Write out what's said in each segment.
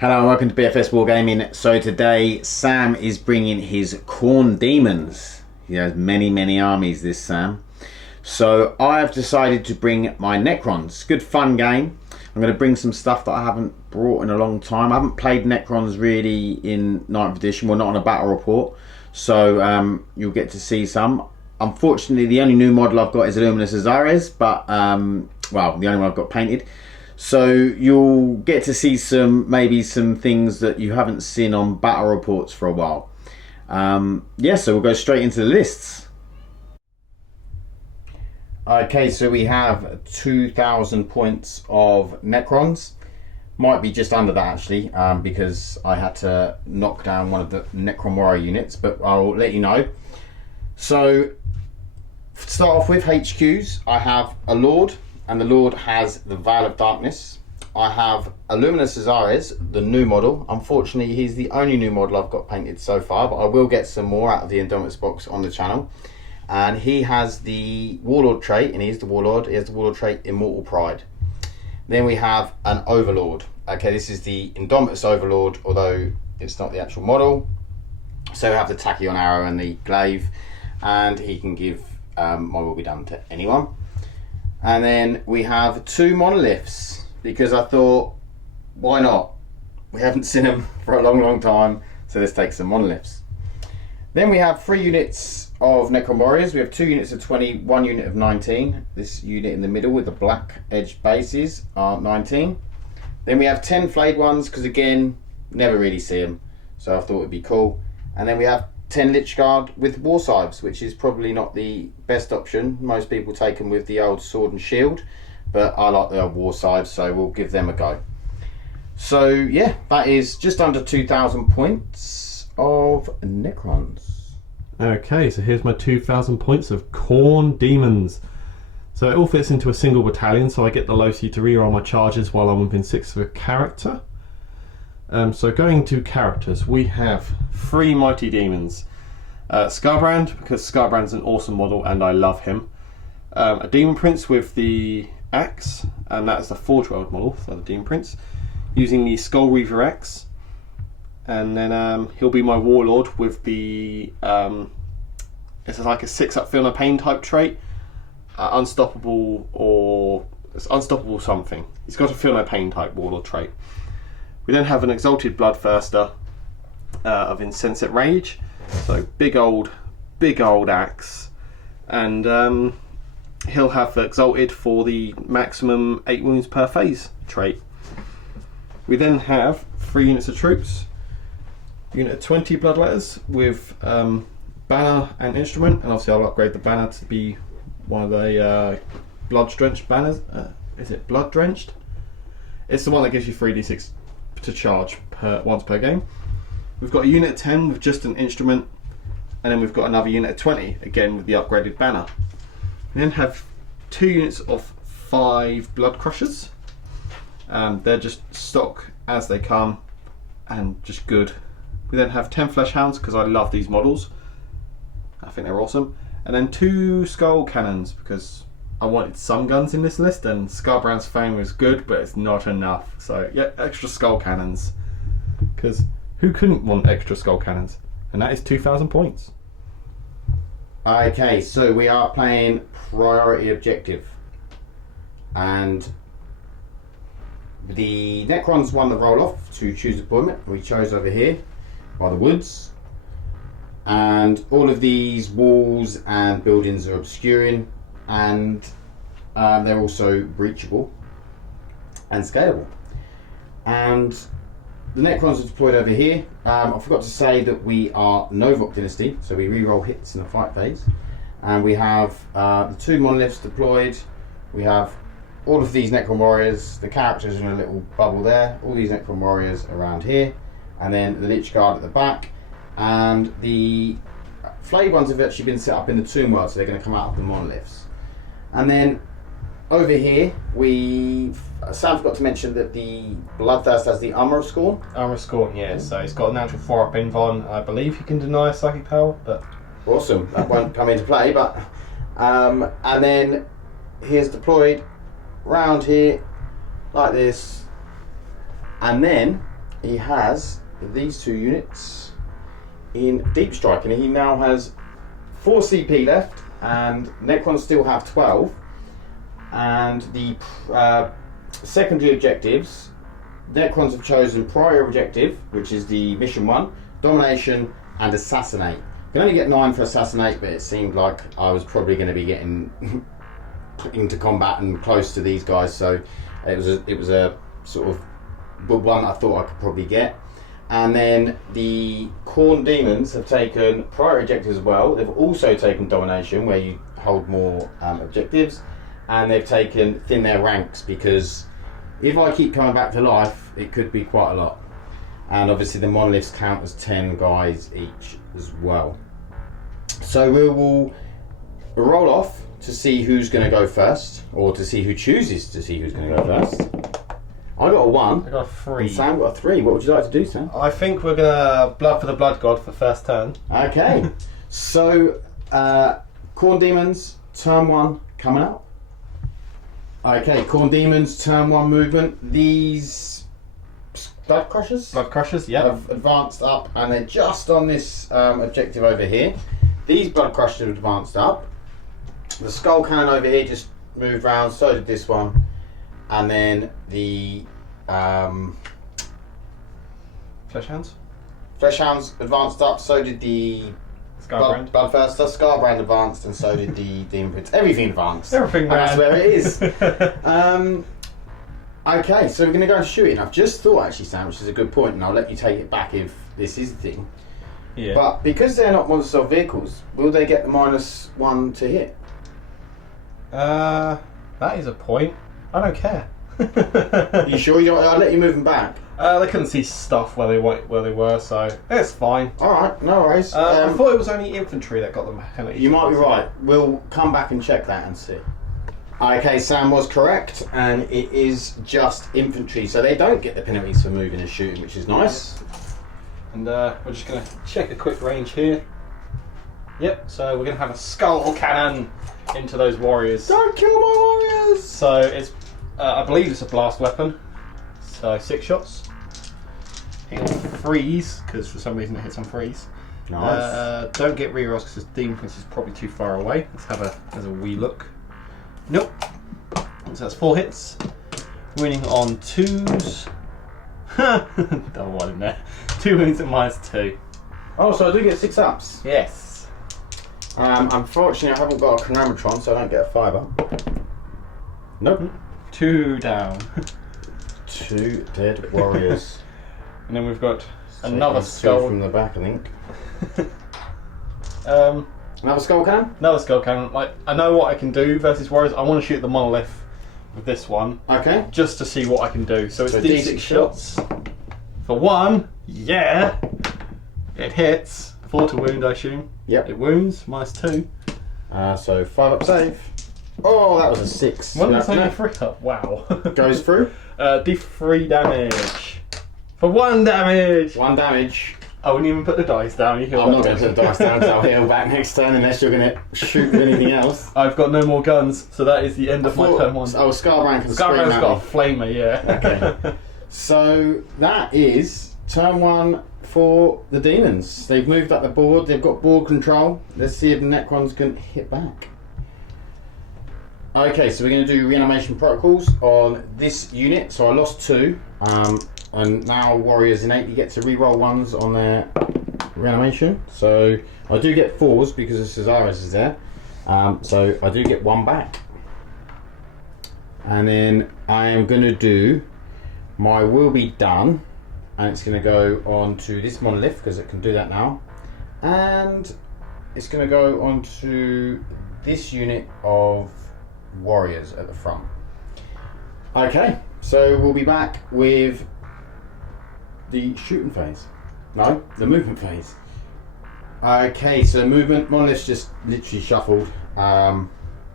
Hello and welcome to BFS Wargaming. So today Sam is bringing his Khorne Daemons. He has many armies, this Sam. So I have decided to bring my Necrons. Good fun game. I'm going to bring some stuff that I haven't brought in a long time. I haven't played Necrons really in 9th edition. Well, not on a battle report. So you'll get to see some. Unfortunately, the only new model I've got is Luminous Azares, but well, the only one I've got painted. So you'll get to see maybe some things that you haven't seen on battle reports for a while. Yeah, so we'll go straight into the lists. Okay, so we have 2,000 points of Necrons. Might be just under that actually, because I had to knock down one of the Necron warrior units, but I'll let you know. So, to start off with HQs, I have a Lord, and the Lord has the Veil of Darkness. I have a Luminous Azares, the new model. Unfortunately, he's the only new model I've got painted so far, but I will get some more out of the Indomitus box on the channel. And he has the Warlord trait, and he's the Warlord. He has the Warlord trait Immortal Pride. Then we have an Overlord. Okay, this is the Indomitus Overlord, although it's not the actual model. So we have the Tachyon Arrow and the Glaive, and he can give my will be done to anyone. And then we have two monoliths, because I thought, why not? We haven't seen them for a long time, so let's take some monoliths. Then we have 3 units of Necron Warriors. We have 2 units of 20, 1 unit of 19. This unit in the middle with the black edged bases are 19. Then we have 10 flayed ones, because again, never really see them, so I thought it'd be cool. And then we have 10 Lich Guard with War Scythes, which is probably not the best option. Most people take them with the old Sword and Shield, but I like the old War Scythes, so we'll give them a go. So yeah, that is just under 2,000 points of Necrons. Okay, so here's my 2,000 points of Khorne Daemons. So it all fits into a single battalion, so I get the Loci to reroll my charges while I'm within 6 of a character. So going to characters, we have 3 Mighty Demons. Skarbrand, because Skarbrand's an awesome model and I love him. A Demon Prince with the axe, and that's the Forge-World model, so the Demon Prince, using the Skull Reaver axe. And then he'll be my Warlord with the, it's like a 6-up Feel No Pain type trait. Unstoppable, or it's Unstoppable something. He's got a Feel No Pain type Warlord trait. We then have an Exalted Bloodthirster of Insensate Rage. So big old axe. And he'll have Exalted for the maximum 8 wounds per phase trait. We then have 3 units of troops. Unit of 20 Bloodletters with banner and instrument, and obviously I'll upgrade the banner to be one of the blood drenched banners. Is it blood drenched? It's the one that gives you 3d6 to charge once per game. We've got a unit of 10 with just an instrument, and then we've got another unit of 20 again with the upgraded banner. We then have 2 units of 5 Blood Crushers. They're just stock as they come and just good. We then have 10 Flesh Hounds, because I love these models. I think they're awesome. And then 2 Skull Cannons, because I wanted some guns in this list, and Skarbrand's Fame was good, but it's not enough. So yeah, extra Skull Cannons, because who couldn't want extra Skull Cannons? And that is 2,000 points. Okay, so we are playing Priority Objective. And the Necrons won the roll-off to choose deployment. We chose over here by the woods, and all of these walls and buildings are obscuring, and they're also breachable and scalable. And the Necrons are deployed over here. I forgot to say that we are Novok Dynasty, so we re-roll hits in the fight phase, and we have the 2 monoliths deployed. We have all of these Necron Warriors, the characters are in a little bubble there, all these Necron Warriors around here, and then the Lich Guard at the back, and the flayed ones have actually been set up in the Tomb World, so they're going to come out of the monoliths. And then over here, Sam forgot to mention that the Bloodthirst has the Armour of Scorn. Armour of Scorn, yeah, so it's got a natural 4-up invuln. I believe you can deny a psychic power, but... Awesome, that won't come into play, but... and then here's deployed round here like this, and then he has these 2 units in deep strike, and he now has 4 CP left, and Necrons still have 12. And the secondary objectives, Necrons have chosen prior objective, which is the mission 1, domination and assassinate. You can only get 9 for assassinate, but it seemed like I was probably going to be getting into combat and close to these guys, so it was a sort of good one I thought I could probably get. And then the Khorne Daemons have taken prior objectives as well. They've also taken domination, where you hold more objectives, and they've taken thin their ranks, because if I keep coming back to life, it could be quite a lot. And obviously the monoliths count as 10 guys each as well. So we will roll off to see who's going to go first, or to see who chooses to see who's going to go first. I got a 1. I got a 3. And Sam got a 3. What would you like to do, Sam? I think we're gonna blood for the blood god for first turn. Okay. So, Khorne Daemons, turn 1 coming up. Okay, Khorne Daemons, turn 1 movement. These Blood Crushers? Blood crushers, yeah. Have advanced up, and they're just on this objective over here. These Blood Crushers have advanced up. The Skull Cannon over here just moved round, so did this one. And then the Fleshhounds. Fleshhounds advanced up, so did the Scarbrand. Bloodthirster. Scarbrand advanced, and so did the Demon Prince. Everything advanced. Everything, And that's man. where it is. Okay, so we're going to go and shoot it. I've just thought, actually, Sam, which is a good point, and I'll let you take it back if this is the thing. Yeah. But because they're not monster vehicles, will they get the -1 to hit? That is a point. I don't care. Are you sure? I'll let you move them back. They couldn't see stuff where they were, so it's fine. Alright, no worries. I thought it was only infantry that got the penalty. You might be right. We'll come back and check that and see. Okay, Sam was correct, and it is just infantry, so they don't get the penalties for moving and shooting, which is nice. And we're just going to check the quick range here. Yep, so we're going to have a skull cannon into those warriors. Don't kill my warriors! So it's, I believe it's a blast weapon. So 6 shots. Hit on freeze, because for some reason it hits on freeze. Nice. Don't get rerolls because Demon Prince is probably too far away. Let's have a wee look. Nope. So that's 4 hits. Winning on 2s. Double one in there. 2 wins at -2. Oh, so I do get 6 ups. Yes. Unfortunately, I haven't got a Chronometron, so I don't get a 5 up. Nope. 2 down. 2 dead warriors. And then we've got another Two skull. from the back, I think. Um, Another skull cannon? another skull cannon. Like, I know what I can do versus warriors. I want to shoot the monolith with this one, Okay. just to see what I can do. So it's So D6 D6 shots. For 1, yeah, it hits. 4 to wound, I assume. Yep. It wounds, -2. So 5 up save. Oh, that was a 6. One No, that's only 3 up. Wow. Goes through. D3 damage. For 1 damage. 1 damage. I wouldn't even put the dice down. You heal I'm that not going to put the dice down, so I'll heal back next turn unless you're going to shoot with anything else. I've got no more guns, so that is the end of my turn 1. Oh, Scarbrand can scream Scarbrand's at got me. a flamer, yeah. Okay. So that is turn 1 for the demons. They've moved up the board. They've got board control. Let's see if the Necrons can hit back. Okay, so we're going to do reanimation protocols on this unit. So I lost 2, and now warriors innately get to re-roll 1s on their reanimation. So I do get 4s because the Cesaris is there. So I do get 1 back. And then I am going to do my will be done, and it's going to go on to this monolith because it can do that now, and it's going to go on to this unit of warriors at the front. Okay, so we'll be back with the shooting phase. No, the movement phase. Okay, so movement, monoliths just literally shuffled.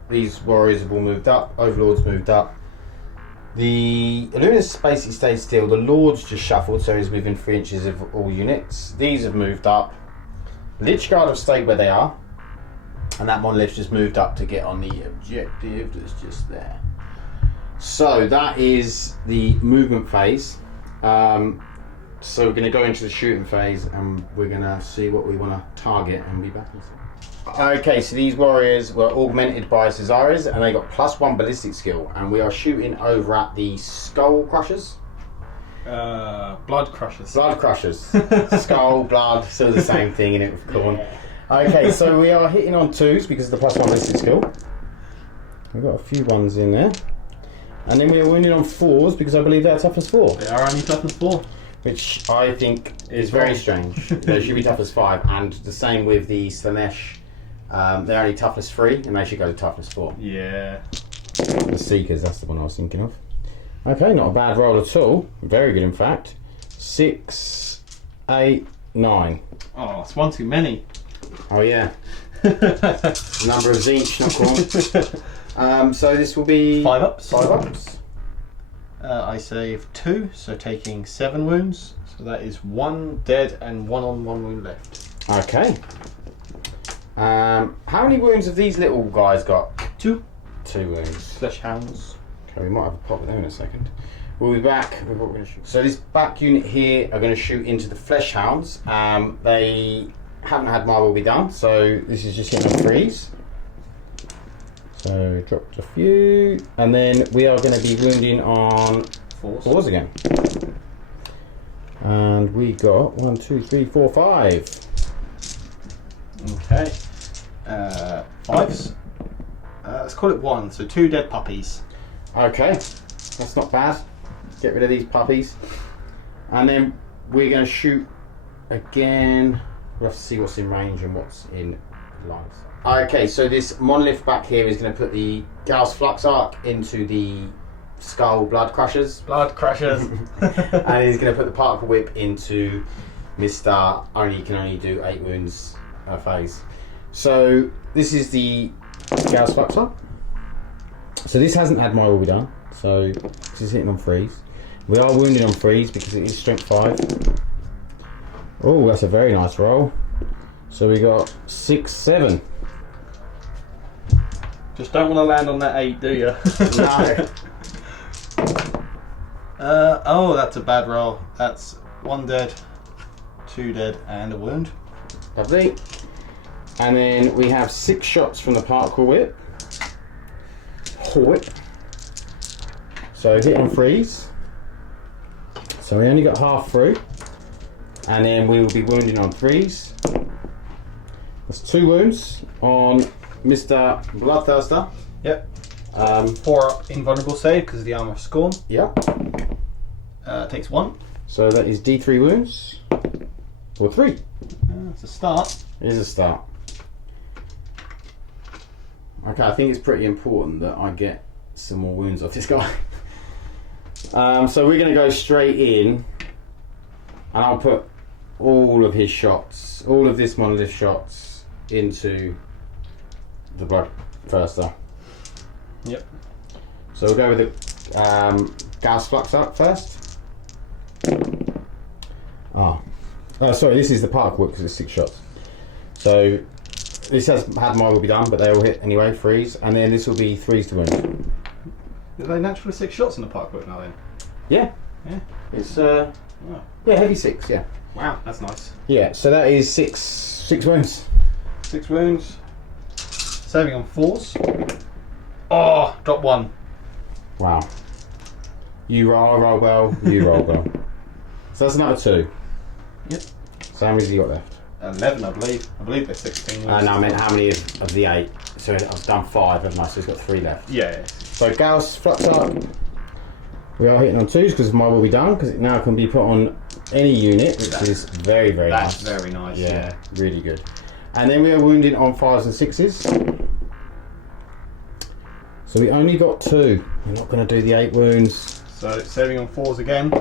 These warriors have all moved up, overlords moved up. The Illuminus basically stayed still. The Lord's just shuffled, so he's within 3 inches of all units. These have moved up. Lichguard have stayed where they are, and that monolith just moved up to get on the objective that's just there. So that is the movement phase. So we're going to go into the shooting phase and we're going to see what we want to target and be back in a second. Okay, so these warriors were augmented by Cesares and they got +1 ballistic skill, and we are shooting over at the Skull Crushers. Blood Crushers. Blood Crushers. Skull, blood, still the same thing in it with Khorne. Yeah. Okay, so we are hitting on 2s because of the +1 ballistic skill. We've got a few 1s in there. And then we are winning on 4s because I believe they're toughness 4. They are only toughness 4. Which I think is very strange. They should be toughness 5, and the same with the Slanesh. They're only toughness 3, and they should go to toughness 4. Yeah. The Seekers, that's the one I was thinking of. Okay, not a bad roll at all. Very good, in fact. 6, 8, 9. Oh, it's one too many. Oh yeah. Number of each, not Khorne. So this will be 5 ups. 5 ups. I save 2, so taking 7 wounds. So that is 1 dead and 1 on 1 wound left. Okay. How many wounds have these little guys got? 2. 2 wounds. Flesh hounds. Okay, we might have a pop with them in a second. We'll be back with what we're going to shoot. So this back unit here are going to shoot into the Flesh Hounds. They haven't had my will be done, so this is just hitting on 3s. So dropped a few, and then we are going to be wounding on 4s again. And we got 1, 2, 3, 4, 5. Okay. 5s. Let's call it 1. So 2 dead puppies. Okay, that's not bad. Get rid of these puppies. And then we're going to shoot again. We'll have to see what's in range and what's in lines. Okay, so this monolith back here is going to put the Gauss Flux Arc into the Skull Blood Crushers. Blood Crushers. And he's going to put the Particle Whip into Mr. Can only do 8 wounds a phase. So this is the Gauss Flux Arc. So this hasn't had my will be done. So this is hitting on 3s. We are wounding on 3s because it is strength 5. Oh, that's a very nice roll. So we got 6, 7. Just don't want to land on that 8, do you? No. Oh, that's a bad roll. That's 1 dead, 2 dead, and a wound. Lovely. And then we have 6 shots from the Particle Whip. So hit on 3s. So we only got half through. And then we will be wounding on 3s. That's 2 wounds on Mr. Bloodthirster. Yep. 4 invulnerable save because of the armor of scorn. Yeah. Takes 1. So that is D3 wounds. Or 3. It's a start. It is a start. Okay, I think it's pretty important that I get some more wounds off this guy. So we're going to go straight in, and I'll put all of his shots, all of this monolith shots, into the Bloodthirster. Yep. So we'll go with the Gauss Flux up first. Sorry, this is the Particle Whip because it's 6 shots. So this has had my will be done, but they all hit anyway, 3s, and then this will be 3s to wound. Are they naturally 6 shots in the Particle Whip now then? Yeah. Yeah. It's Oh. yeah, heavy 6, yeah. Wow, that's nice. Yeah, so that is 6 wounds. 6 wounds. Saving on 4s. Oh, drop 1. Wow. You roll well, you roll well. So that's another 2. Yep. So how many have you got left? 11, I believe. I believe there's 16. No, I meant how many of the 8? So I've done 5, haven't I? So it's got 3 left. Yeah. So Gauss Flux Arc. We are hitting on 2s because mine will be done, because it now can be put on any unit, which is very, very nice. That's very nice, yeah. Really good. And then we are wounding on 5s and 6s. So we only got 2. We're not going to do the 8 wounds. So saving on 4s again.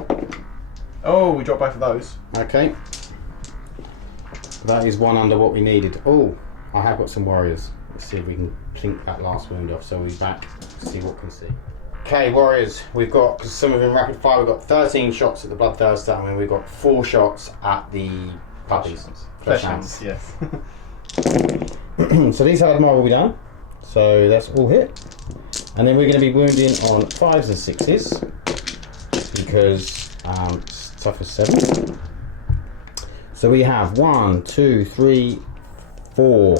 Oh, we dropped both of those. Okay. That is 1 under what we needed. Oh, I have got some warriors. Let's see if we can plink that last wound off. So we'll be back to see what we can see. Okay, warriors, we've got, because some of them rapid fire, we've got 13 shots at the Bloodthirster, and then we've got 4 shots at the puppies. Flesh Hounds, yes. So these hard mark will be done. So that's all hit. And then we're going to be wounding on 5s and 6s, because Suffer 7. So we have 1, 2, 3, 4.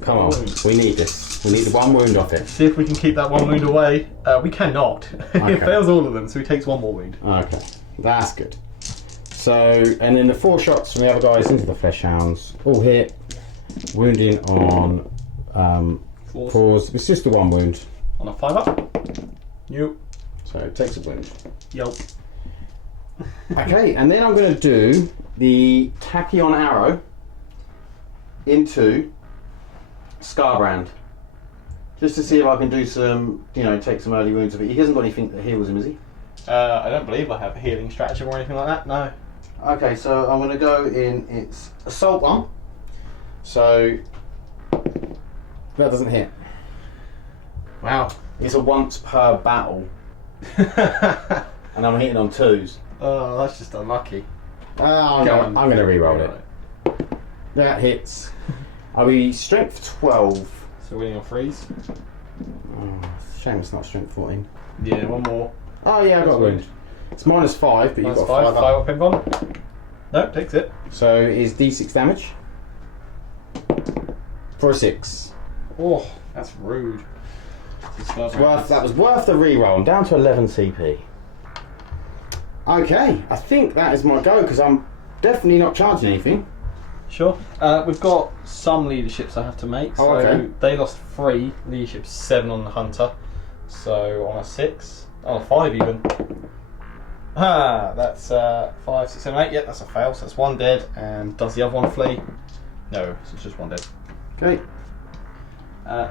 Come on, we need this. We need the 1 wound off it. See if we can keep that 1 wound away. We cannot. Okay. It fails all of them, so he takes 1 more wound. Okay, that's good. So, and then the 4 shots from the other guys into the flesh hounds, all hit, wounding on 4s. It's just the 1 wound. On a 5-up. Yep. So it takes a wound. Yep. Okay, and then I'm going to do the Tachyon arrow into Scarbrand. Just to see if I can do some, take some early wounds of it. He hasn't got anything that heals him, is he? I don't believe I have a healing stratagem or anything like that, no. Okay, so I'm going to go in its assault one. So that doesn't hit. Wow. It's a once per battle. And I'm hitting on 2s. Oh, that's just unlucky. I'm going to re-roll it. That hits. Are we strength 12? So winning on 3s. Oh, shame it's not strength 14. Yeah, 1 more. Oh yeah, I got a wound. It's -5, but you've got 5 5 up. up pin bomb. No, takes it. So it's D6 damage. For a 6. Oh, that's rude. That was worth the re-roll. I'm down to 11 CP. Okay, I think that is my go because I'm definitely not charging anything. Sure. We've got some leaderships I have to make. So okay. They lost 3, leadership 7 on the hunter. So on a 6, on a 5 even. That's 5, 6, 7, 8. Yep, that's a fail. So that's 1 dead. And does the other one flee? No, so it's just 1 dead. Okay.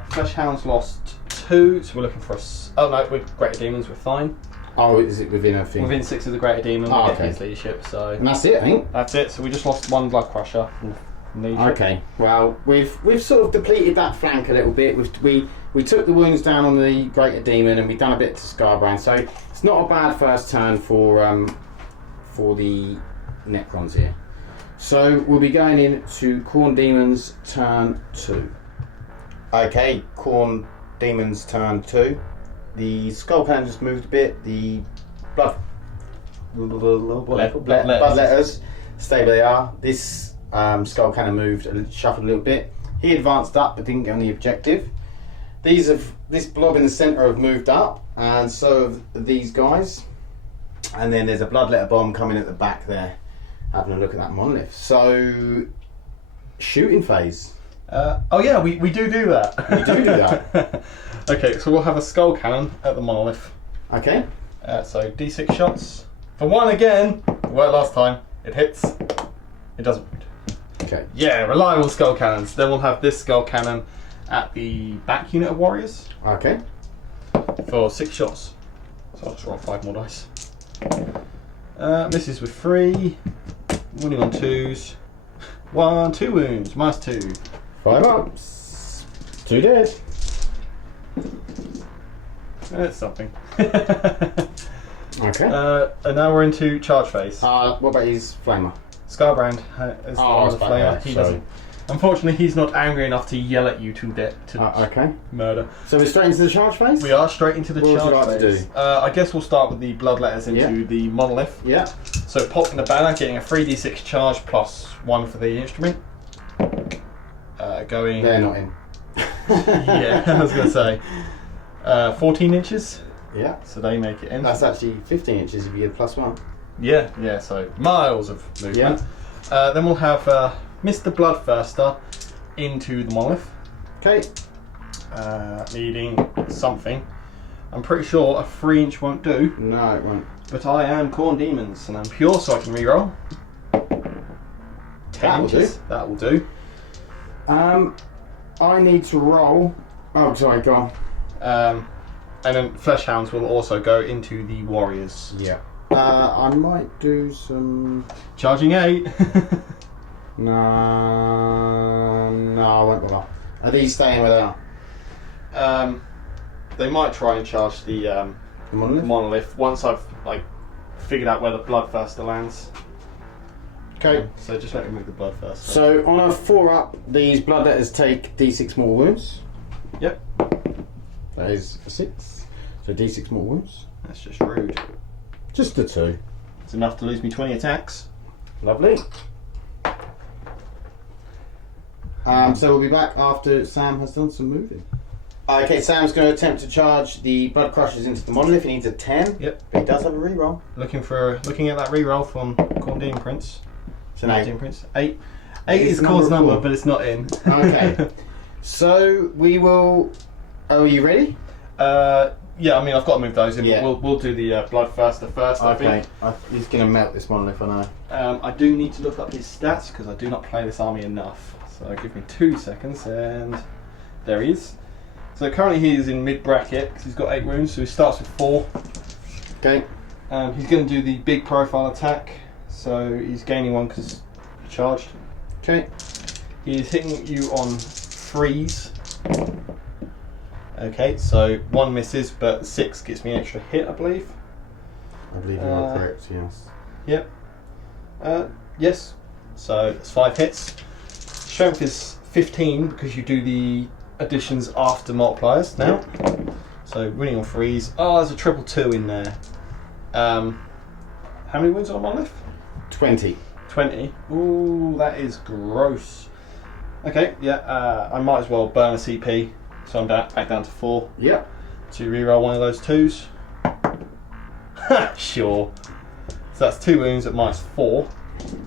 Flesh Hounds lost 2, so we're looking for oh no, with Greater Demons we're fine. Oh, is it within a thing? Within 6 of the Greater Demon, we get his leadership. So and that's it, I think. that's it. So we just lost 1 Blood Crusher from leadership. Okay. Well, we've sort of depleted that flank a little bit. We took the wounds down on the Greater Demon, and we've done a bit to Scarbrand. So it's not a bad first turn for the Necrons here. So we'll be going into Khorne Daemons turn 2. Okay, Khorne Daemons turn 2. The skull cannon just moved a bit. The blood letters stay where they are. This skull cannon moved and shuffled a little bit. He advanced up but didn't get on the objective. This blob in the centre have moved up, and so have these guys. And then there's a bloodletter bomb coming at the back there, having a look at that monolith. So shooting phase. Oh yeah, we do that. We do that. Okay, so we'll have a skull cannon at the monolith. Okay. So D6 shots. For 1 again. It worked last time. It hits. It doesn't. Okay. Yeah, reliable skull cannons. Then we'll have this skull cannon at the back unit of warriors Okay. for 6 shots. So I'll just roll 5 more dice. Misses with 3. Winning on 2s. 1, 2 wounds. -2. 5 ups. 2 dead. That's something. Okay. And now we're into charge phase. What about his flamer? Scarbrand is on the flamer. He sorry. doesn't. Unfortunately, he's not angry enough to yell at you to Okay. murder. So we're straight into the charge phase? We are straight into the What would charge you like to phase. do? I guess we'll start with the bloodletters into the monolith. Yeah. So popping the banner, getting a 3d6 charge +1 for the instrument. Going. They're not in. Yeah, I was going to say. 14 inches. Yeah. So they make it in. That's actually 15 inches if you get +1. Yeah, so miles of movement. Then we'll have Mr. Bloodthirster into the monolith. Okay. Needing something. I'm pretty sure a 3-inch won't do, No, it won't. but I am Khorne Daemons and I'm pure, so I can reroll. 10 That will inches. do. That will do. I need to roll. Oh, sorry, go on. And then Flesh Hounds will also go into the warriors. Yeah. I might do some. Charging 8. No, I won't bother. Are these staying where they are? They might try and charge the monolith once I've figured out where the Bloodthirster lands. Okay. So just let me move the Bloodthirster. So on a 4 up, these bloodletters take D6 more wounds. Yep. That is a 6. So D6 more wounds. That's just rude. Just the 2. It's enough to lose me 20 attacks. Lovely. So we'll be back after Sam has done some moving. Okay, Sam's going to attempt to charge the Blood Crushers into the monolith. He needs a 10. Yep. But he does have a reroll. Looking at that reroll from Khorne Daemon Prince. It's an 8. Daemon Prince. 8. 8 is Khorne's number, but it's not in. Okay. So we will. Oh, are you ready? Yeah, I mean I've got to move those in. Yeah. But we'll do the blood first. Okay. He's going to melt this monolith, I know. I do need to look up his stats because I do not play this army enough. So give me 2 seconds, and there he is. So currently he is in mid bracket because he's got 8 wounds. So he starts with 4. Okay. He's going to do the big profile attack. So he's gaining 1 because he charged. Okay. He's hitting you on freeze. Okay, so 1 misses, but 6 gets me an extra hit, I believe. I believe you are correct, yes. Yep. Yes. So it's 5 hits. Strength is 15 because you do the additions after multipliers now. So winning on freeze. Oh, there's a 222 in there. How many wounds on a monolith? 20. 20. Ooh, that is gross. Okay, yeah, I might as well burn a CP. So I'm back down to 4. Yep. To reroll one of those 2s. Sure. So that's 2 wounds at -4.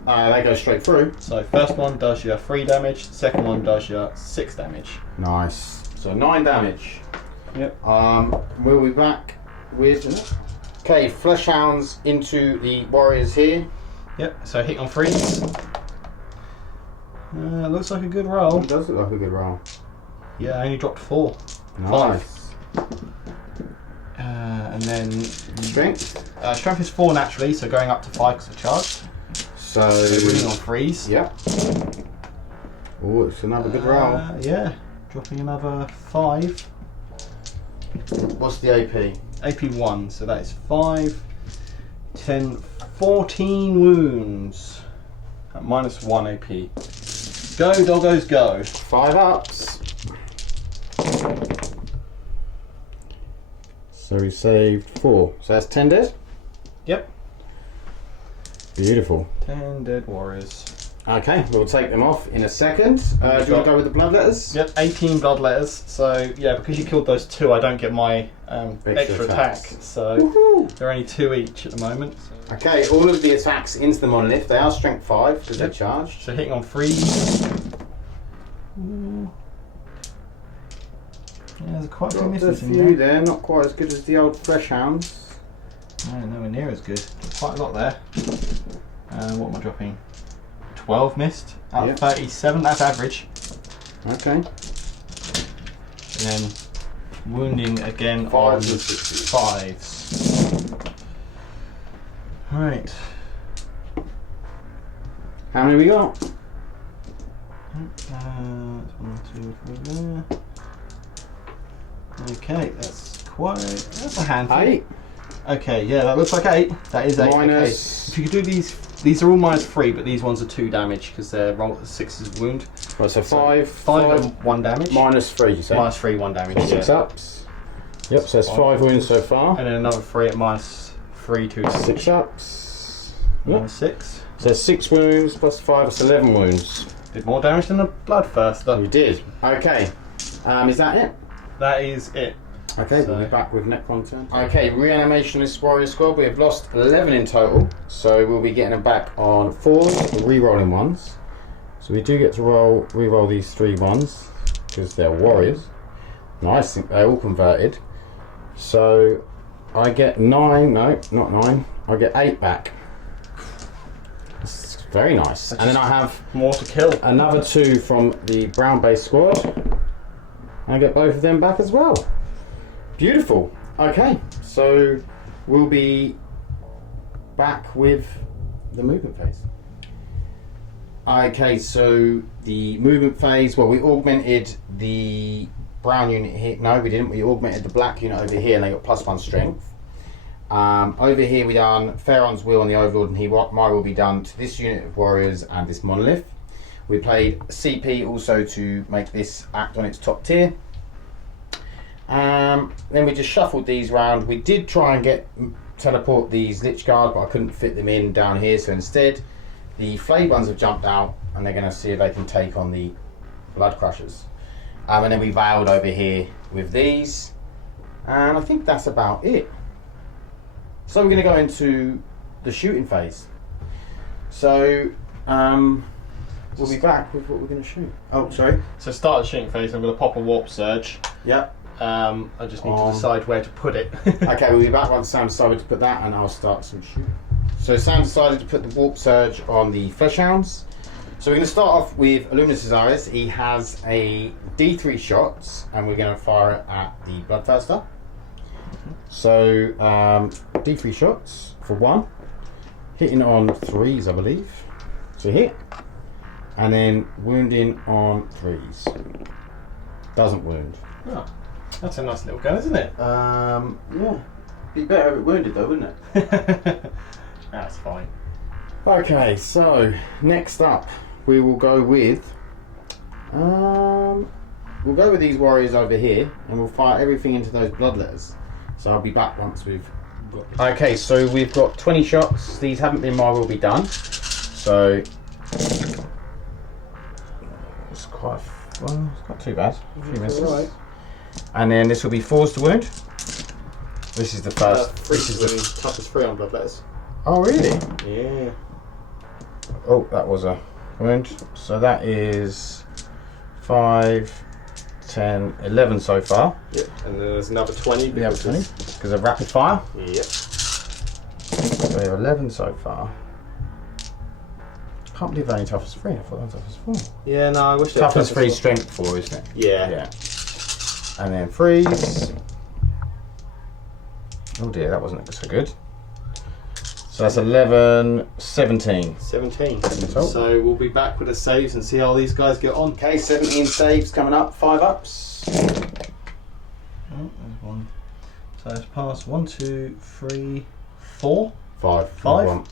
They go straight through. So first one does your 3 damage, second one does your 6 damage. Nice. So 9 damage. Yep. We'll be back with. Okay, Flesh Hounds into the warriors here. Yep, so hit on freeze. Looks like a good roll. It does look like a good roll. Yeah, I only dropped 4. Nice. 5. And then Strength. strength is 4 naturally, so going up to 5 because I charged. So Winning on freeze. Yep. Oh, it's another good roll. Yeah, dropping another 5. What's the AP? AP 1, so that is 5, 10, 14 wounds at -1 AP. Go, doggos, go. 5 ups. So we saved 4. So that's 10 dead? Yep. Beautiful. 10 dead warriors. Okay, we'll take them off in a second. Do you want to go with the bloodletters? Yep, 18 blood letters. So yeah, because you killed those 2, I don't get my extra attack. attacks. So Woohoo! they're only 2 each at the moment. Okay, all of the attacks into the monolith, they are strength 5 because Yep. they're charged. So hitting on freeze. Yeah, there's quite a few Got a misses in few there. there, not quite as good as the old Flesh Hounds. No, nowhere near as good. Quite a lot there. What am I dropping? 12 missed out Yep. of 37. That's average. Okay. And then wounding again on 5s and 6s. 5s. Right. How many we got? That's 1, 2, 3 there. Okay, that's a handful. 8. Okay, yeah, that looks like 8. That is 8. Minus- Okay. If you could do these are all -3, but these ones are 2 damage because they're roll 6's wound. Right, so 5. 5 and 1 damage. -3, you say? -3, 1 damage. 6 yeah. ups. Yep, so that's 5 wounds so far. And then another 3 at -3, 2 damage. 6 ups. Yep. -6. So 6 wounds plus 5, it's 11 wounds. Did more damage than the blood first. You did. Okay. Is that it? That is it. Okay, we'll be back with Necron turn. Okay, reanimation of this warrior squad. We have lost 11 in total, so we'll be getting them back on 4 re-rolling ones. So we do get to re-roll these 3 ones because they're warriors. Nice, they're all converted. So I get 9. No, not 9. I get 8 back. That's very nice. And then I have More to kill. another 2 from the brown-based squad. And I get both of them back as well. Beautiful. Okay, so we'll be back with the movement phase. Okay, so the movement phase, well, we augmented the brown unit here. No, we didn't. We augmented the black unit over here and they got +1 strength. Over here we done Pharaoh's Will on the Overlord and my will be done to this unit of warriors and this monolith. We played CP also to make this act on its top tier. Then we just shuffled these round. We did try and get teleport these Lich Guard, but I couldn't fit them in down here, so instead the Flayed ones have jumped out and they're going to see if they can take on the Blood Crushers. And then we veiled over here with these, and I think that's about it. So we're going to go into the shooting phase. So we'll be back with what we're going to shoot. Oh, sorry. So start the shooting phase. I'm going to pop a warp surge. Yep. I just need to decide where to put it. Okay, we'll be back once Sam decided to put that, and I'll start some shooting. So Sam decided to put the warp surge on the Fleshhounds. So we're going to start off with Illuminus' Aris. He has a D3 shots, and we're going to fire it at the Bloodthirster. So D3 shots for 1, hitting on 3s, I believe. So hit, and then wounding on 3s. Doesn't wound. Oh, that's a nice little gun, isn't it? Yeah. Be better if it wounded though, wouldn't it? That's fine. Okay, so next up we will go with these warriors over here, and we'll fire everything into those bloodletters. So I'll be back once we've got. Okay, so we've got 20 shots. These haven't been my will be done. So it's quite well, it's not too bad. A few misses. Right. And then this will be 4s to wound. This is the first. This is the toughest 3 on bloodletters. Oh really? Yeah. Oh, that was a wound. So that is 5, 10, 11 so far. Yep. And then there's another 20. We have 20 because of rapid fire. Yep. So we have 11 so far. Can't believe that only toughest 3. I thought that was toughest 4. Yeah, no, I wish that Toughest 3, strength 4, isn't it? Yeah. Yeah. And then freeze. Oh dear, that wasn't so good. So that's 11, 17. 17. So So we'll be back with the saves and see how these guys get on. okay, 17 saves coming up, 5 ups. Oh, there's one. So it's past 1, 2, 3, 4. 5. 5.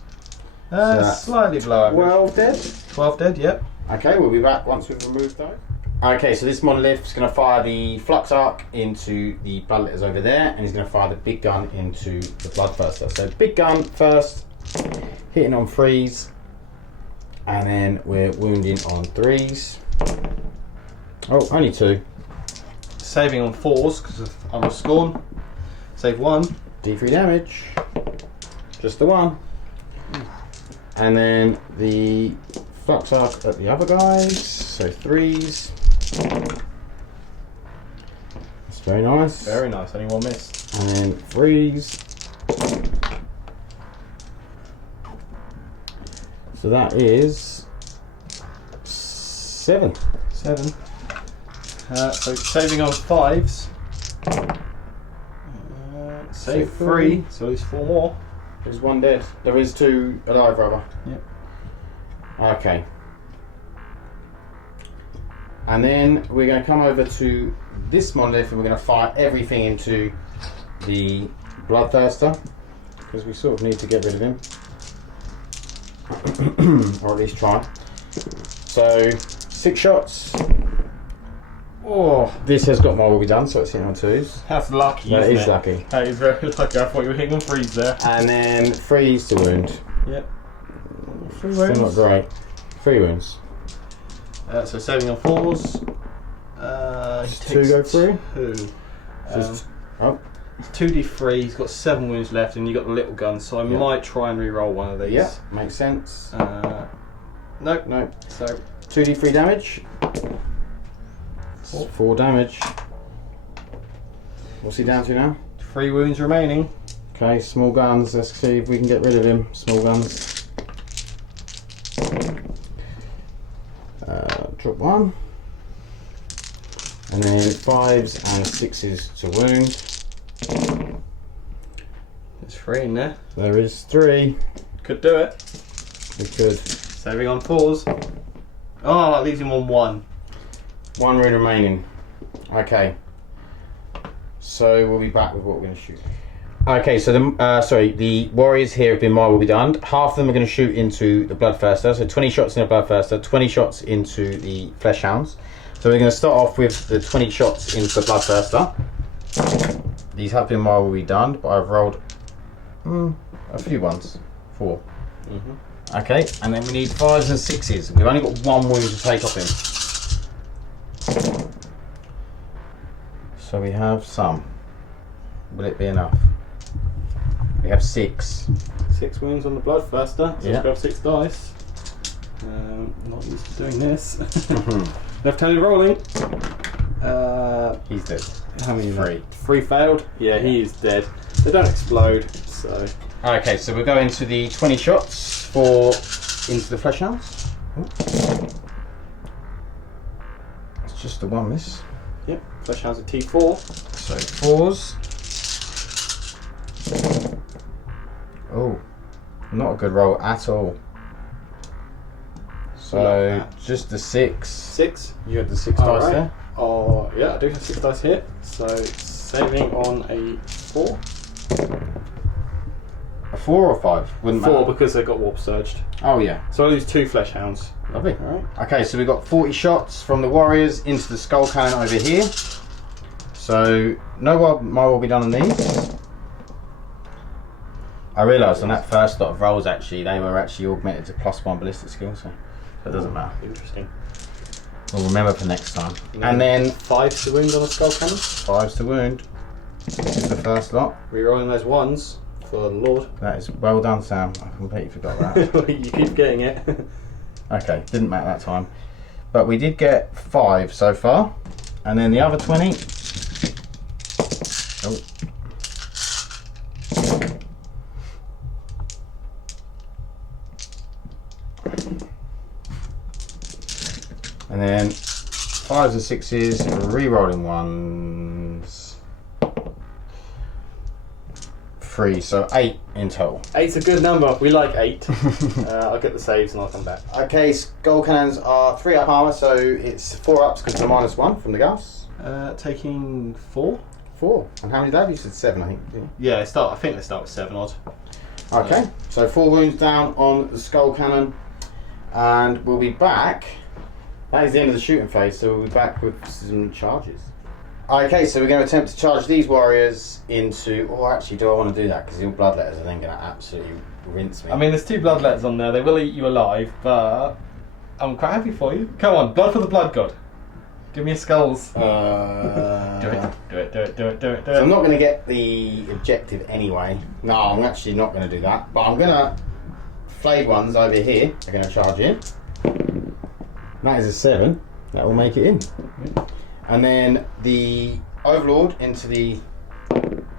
that's Slightly below average. 12 dead. 12 dead, yep. Okay, we'll be back once we've removed those. Okay, so this monolith is going to fire the Flux Arc into the bloodletters over there, and he's going to fire the big gun into the Bloodthirster. So big gun first, hitting on 3s, and then we're wounding on 3s. Oh, only 2. Saving on 4s because I'm a Scorn. Save 1. D3 damage. Just the 1. And then the Flux Arc at the other guys. So 3s. That's very nice. Very nice, only 1 miss. And then 3s. So that is 7. 7. So saving on 5s. Save 3, so at least 4 more. There's 1 dead. There is 2 alive, rather. Yep. Okay. And then we're going to come over to this monolith, and we're going to fire everything into the Bloodthirster, because we sort of need to get rid of him. Or at least try. So 6 shots. Oh, this has got more will be done, so it's hitting on 2s. That's lucky. That isn't is it? lucky. That is very lucky. I thought you were hitting on 3s there. And then 3s to wound. Yep. 3 Still not wounds. great. 3 wounds. So saving on 4s. Does 2 go through? 2. Just, oh, It's 2d3. He's got 7 wounds left, and you got the little gun. So I Yeah. might try and re-roll one of these. yeah, makes sense. Nope. No, So 2d3 damage. 4 damage. What's he down to now? 3 wounds remaining. Okay, small guns. Let's see if we can get rid of him. Small guns. Drop 1. And then 5s and 6s to wound. There's 3 in there. There is 3. Could do it. We could. Saving on 4s. Oh, that leaves him on 1. 1 wound remaining. Okay. So we'll be back with what we're going to shoot. Okay, so the warriors here have been my will be done. Half of them are going to shoot into the Bloodthirster, so 20 shots in the Bloodthirster, 20 shots into the Fleshhounds. So we're going to start off with the 20 shots into the Bloodthirster. These have been my will be done, but I've rolled A few ones. 4. Mm-hmm. Okay, and then we need 5s and 6s. We've only got 1 wound to take off him. So we have some. Will it be enough? We have 6. 6 wounds on the Bloodthirster, so Yeah. let's grab 6 dice. Not used to doing this. Left-handed rolling. He's dead. How many? 3. 3 failed. Yeah, he is dead. They don't explode, so. Okay, so we'll go into the 20 shots for into the flesh hounds. It's just the 1 miss. Yep, flesh hounds a T4. So 4s. Oh, not a good roll at all. So just the 6. 6. You had the 6 dice Alright. there. Oh, yeah, I do have 6 dice here. So saving on a 4. A 4 or 5? Wouldn't 4 matter. because they got warp surged. Oh yeah, So I lose 2 flesh hounds. lovely. Alright. Okay, so we've got 40 shots from the warriors into the skull cannon over here. So no more will be done on these. I realised on that first lot of rolls actually they were actually augmented to +1 ballistic skill, so it doesn't matter. Interesting. We'll remember for next time. And then 5 to wound on a skull cannon. 5s to wound. This is the first lot. Rerolling those 1s for the Lord. That is well done, Sam. I completely forgot that. You keep getting it. Okay, didn't matter that time. But we did get 5 so far. And then the other 20. Oh. And then 5s and 6s, re-rolling 1s. 3, so 8 in total. 8's a good number. We like 8. I'll get the saves and I'll come back. Okay, skull cannons are 3 up armor, so it's 4 ups because of the -1 from the gas. Taking 4. 4. And how many did I have? You said 7, I think. Didn't you? Yeah, I think they start with 7 odd. Okay, so 4 wounds down on the skull cannon, and we'll be back. That is the end of the shooting phase, so we'll be back with some charges. Okay, so we're going to attempt to charge these warriors into. Or actually, do I want to do that? Because your bloodletters are then going to absolutely rinse me. I mean, there's 2 bloodletters on there. They will eat you alive, but I'm quite happy for you. Come on, blood for the blood god. Give me your skulls. Do it. So I'm not going to get the objective anyway. No, I'm actually not going to do that. But I'm going to. Flayed ones over here are going to charge in. That is a 7. That will make it in. And then the Overlord into the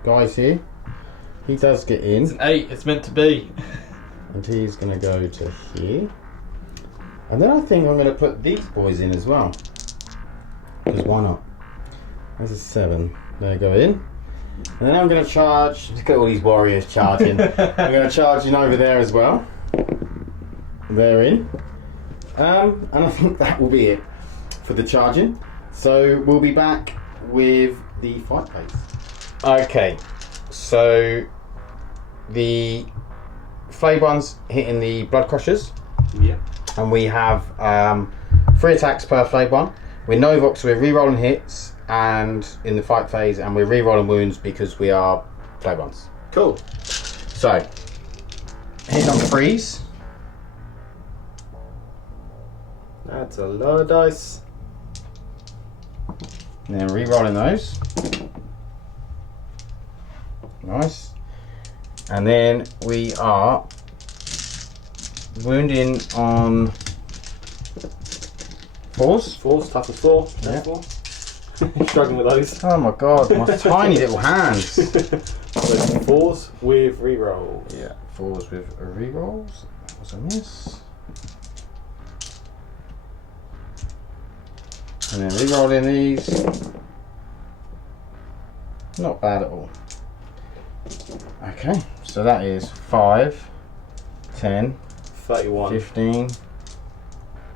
guys here. He does get in. It's an 8. It's meant to be. And he's going to go to here. And then I think I'm going to put these boys in as well. Because why not? There's a 7. They go in. And then I'm going to charge. Look at all these warriors charging. I'm going to charge in over there as well. They're in. And I think that will be it for the charging. So we'll be back with the fight phase. Okay, so the flayed ones hitting the blood crushers. Yeah. And we have 3 attacks per flayed one. We're Novox, we're re-rolling hits and in the fight phase, and we're re-rolling wounds because we are flayed ones. Cool. So, hit on 3s. That's a lot of dice. And then re-rolling those. Nice. And then we are wounding on 4s. 4s, toughness 4. Yeah. 4. Struggling with those. Oh my god, my tiny little hands. So 4s with reroll. Yeah, 4s with re-rolls. That was a miss. And then re-rolling these. Not bad at all. Okay, so that is 5, 10, 31. 15,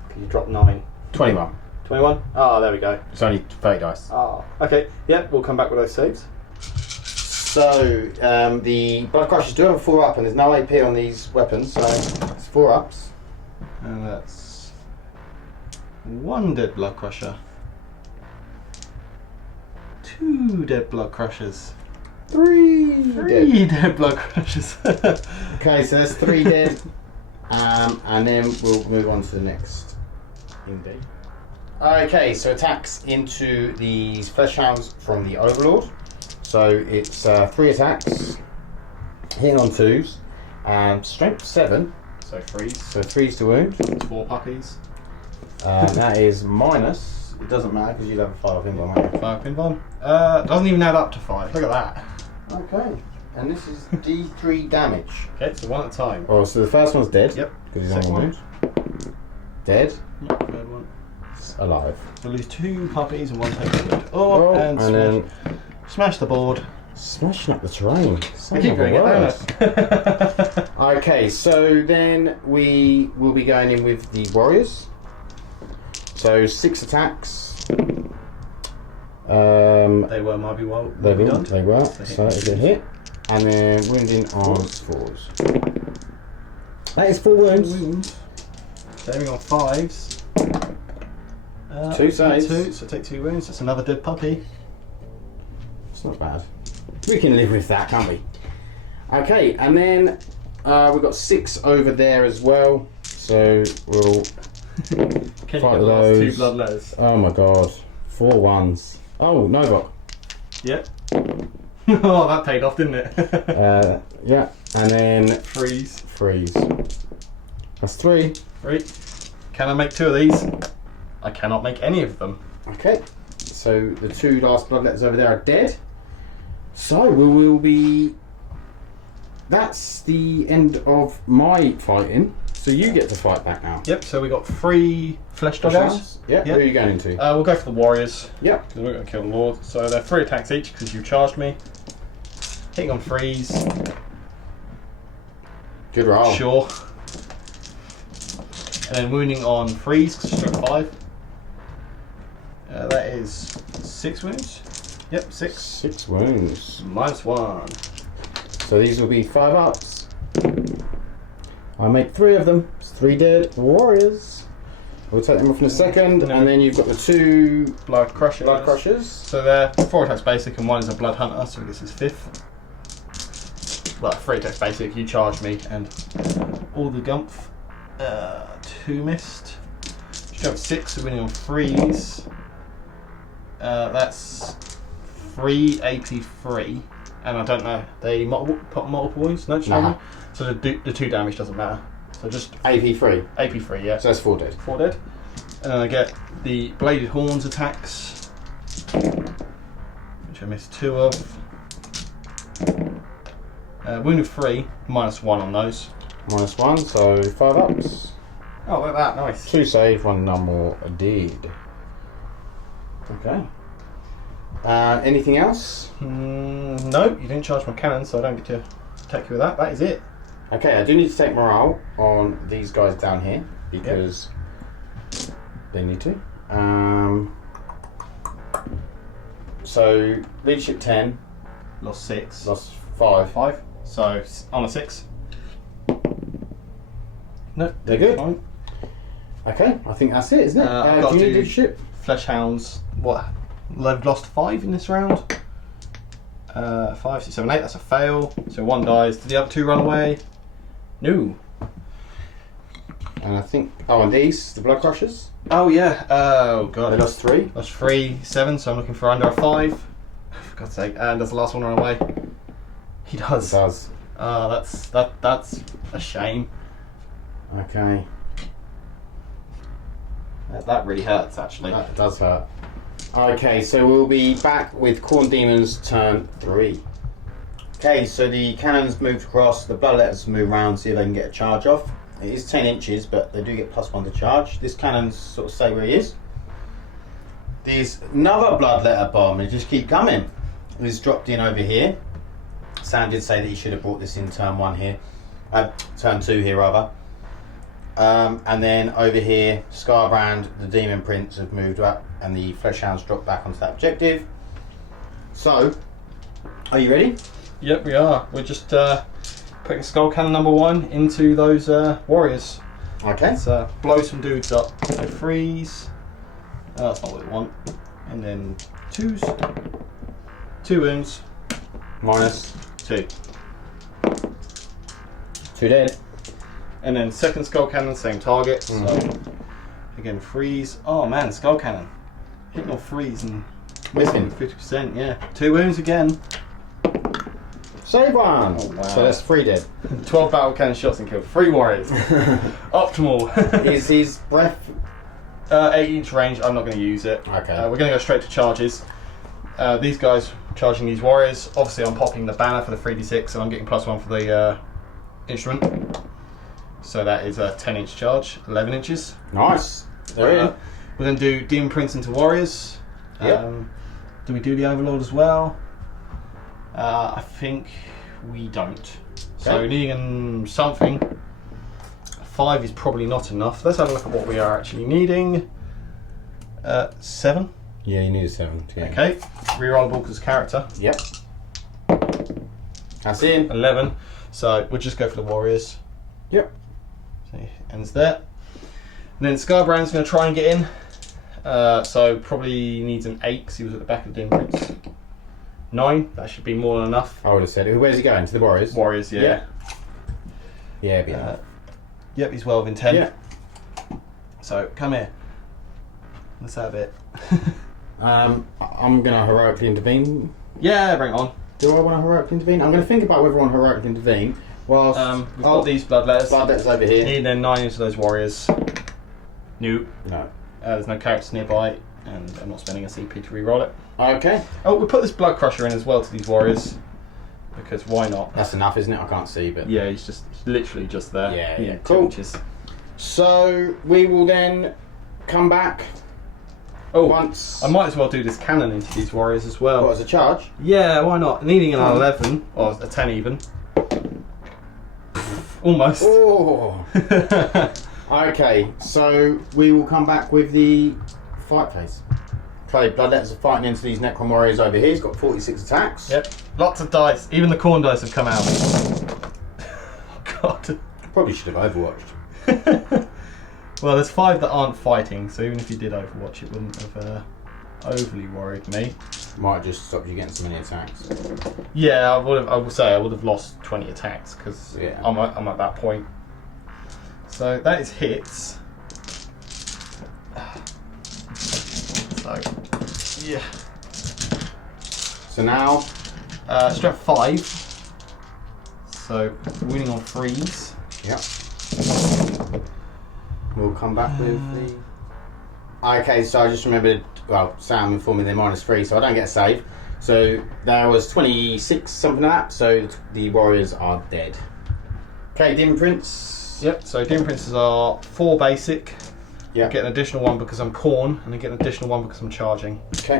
Can you drop 9? 21. 21? Oh, there we go. It's only 30 dice. Oh, okay. Yeah, we'll come back with those saves. So, the Blood Crushers do have a 4 up, and there's no AP on these weapons, so it's 4 ups. And that's 1 dead blood crusher. 2 dead blood crushers. Three dead blood crushes. Okay, so that's 3 dead. And then we'll move on to the next. Indeed. Okay, so attacks into these flesh hounds from the Overlord. So it's 3 attacks, hitting on 2s, and strength 7. So freeze. So 3s to wound. 4 puppies. That is minus. It doesn't matter because you'd have a 5 pin bomb. 5 pin bomb. Doesn't even add up to 5. Look at that. Okay, and this is D3 damage. Okay, so 1 at a time. Oh, so the first one's dead. Yep. Because he's Second on wound. Dead. Yep, third one. Alive. We'll lose 2 puppies and 1 takes wound. Oh, and then smash the board. smashing up the terrain. I keep doing it, don't I? Okay, so then we will be going in with the warriors. So 6 attacks. They were maybe well. They were. done. They were. So that is a hit. And then wounding on 4s. That is 4 wounds. Saving on 5s. 2 saves. 2, so take 2 wounds. That's another dead puppy. It's not bad. We can live with that, can't we? Okay, and then we've got 6 over there as well. So we'll Can fight you get the last 2 those. bloodletters? Oh my god. 4 1s. Oh, Novok. Yep. Oh, that paid off, didn't it? Yeah, and then Freeze. freeze. That's 3. 3. Can I make 2 of these? I cannot make any of them. Okay, so the 2 last bloodletters over there are dead. So we will be. That's the end of my fighting. So you get to fight back now. Yep, so we got 3 flesh doggos. Yeah, who are you going into? We'll go for the warriors. Yep. Because we're going to kill the lord. So they're 3 attacks each because you charged me. Hitting on freeze. Good roll. Sure. And then wounding on freeze because you're at 5. That is 6 wounds. Yep, 6. 6 wounds. -1. So these will be 5 ups. I make 3 of them. It's 3 dead warriors. We'll take them off in a second, and then you've got the 2 Blood crushers. blood crushers. So they're 4 attacks basic and 1 is a blood hunter, so this is 5th. Well, 3 attacks basic, you charge me, and all the gumph. 2 missed. Strength 6, so winning on freeze. That's 3 AP3, and I don't know, they put multiple wounds? No, just Nah. so the 2 damage doesn't matter. So just AP3. AP3, yeah. So that's 4 dead. 4 dead. And then I get the bladed horns attacks, which I missed 2 of. Wounded 3, -1 on those. -1, so 5 ups. Oh, look at that, nice. 2 save, 1 no more dead. Okay. Anything else? No, you didn't charge my cannon, so I don't get to attack you with that. That is it. Okay, I do need to take morale on these guys down here because they need to. So leadership 10, Lost 6. lost 5. 5. So on a 6. No, They're good. fine. Okay, I think that's it, isn't it? I've got do you to need leadership? Flesh hounds. What? They've lost 5 in this round. 5, 6, 7, 8. That's a fail. So 1 dies. Did the other 2 run away? No. And I think. Oh, and these, the blood crushers. Oh yeah. Oh god. They lost 3. That's 3, 7. So I'm looking for under a 5. For God's sake. And does the last one run away? He does. It does. That's a shame. Okay, That really hurts actually. that does hurt. Okay, so we'll be back with Khorne Daemons turn 3. Okay, so the cannons moved across, the bloodletters move around, see if they can get a charge off. It is 10 inches, but they do get +1 to charge. This cannon's sort of stay where he is. There's another bloodletter bomb, and just keep coming. It's dropped in over here. Sam did say that he should have brought this in turn 1 here. Turn 2 here, rather. And then over here, Scarbrand, the Demon Prince have moved up, and the Flesh Hounds dropped back onto that objective. So, are you ready? Yep, we are. We're just putting Skull Cannon number 1 into those warriors. Okay. Let's blow some dudes up. So freeze. That's not what we want. And then 2s. 2 wounds. Minus 2. 2 dead. And then second skull cannon, same target. So again, freeze. Oh man, skull cannon. Hitting on freeze and Missing. 50%, yeah. 2 wounds again. Save one! Oh, wow. So that's 3 dead. 12 battle cannon shots and killed 3 warriors. Optimal. Is his breath... 8-inch range, I'm not going to use it. Okay. We're going to go straight to charges. These guys charging these warriors. Obviously I'm popping the banner for the 3d6 and I'm getting +1 for the instrument. So that is a 10-inch charge, 11 inches. Nice. There We're going to do Demon Prince into warriors. Yep. Do we do the Overlord as well? I think we don't. So Okay. needing something. 5 is probably not enough. Let's have a look at what we are actually needing. 7. Yeah, you need a 7. Yeah. Okay. Rerollable because character. Yep. That's in. 11. So we'll just go for the warriors. Yep. So ends there. And then Scarbrand's going to try and get in. So probably needs an 8 because he was at the back of the Demon Prince. 9. That should be more than enough. I would have said it. Where's he going? To the Warriors? Warriors, yeah. Yeah. Yeah, it'd be enough. Yep, he's well within 10. Yeah. So come here. Let's have it. I'm going to heroically intervene. Yeah, bring it on. Do I want to heroically intervene? I'm going to think about whether I want to heroically intervene. Whilst We've got these bloodletters. Bloodletters over here. Need then 9 into those warriors. Nope. No. There's no characters nearby, and I'm not spending a CP to reroll it. Okay. Oh, we'll put this blood crusher in as well to these warriors, because why not? That's enough, isn't it? I can't see, but... Yeah, he's literally just there. Yeah, yeah. 2 Cool. inches. So, we will then come back Oh, once... I might as well do this cannon into these warriors as well. What, as a charge? Yeah, why not? Needing an 11, or a 10 even. Almost. Oh! Okay, so we will come back with the fight phase. Okay, Bloodletters are fighting into these Necron warriors over here. He's got 46 attacks. Yep, lots of dice. Even the Khorne dice have come out. Oh god. Probably should have Overwatched. Well, there's 5 that aren't fighting, so even if you did Overwatch, it wouldn't have overly worried me. Might just stop you getting so many attacks. Yeah, I would say I would have lost 20 attacks because Yeah. I'm at that point. So that is hits. So yeah. So now, Strength 5. So winning on freeze. yep. We'll come back with the... Okay, so I just remembered, well, Sam informed me they're -3, so I don't get a save. So there was 26, something like that, so the warriors are dead. Okay, Demon Prince. Yep, so Demon Princes are 4 basic. Yeah. I get an additional 1 because I'm Khorne, and I get an additional 1 because I'm charging. Okay.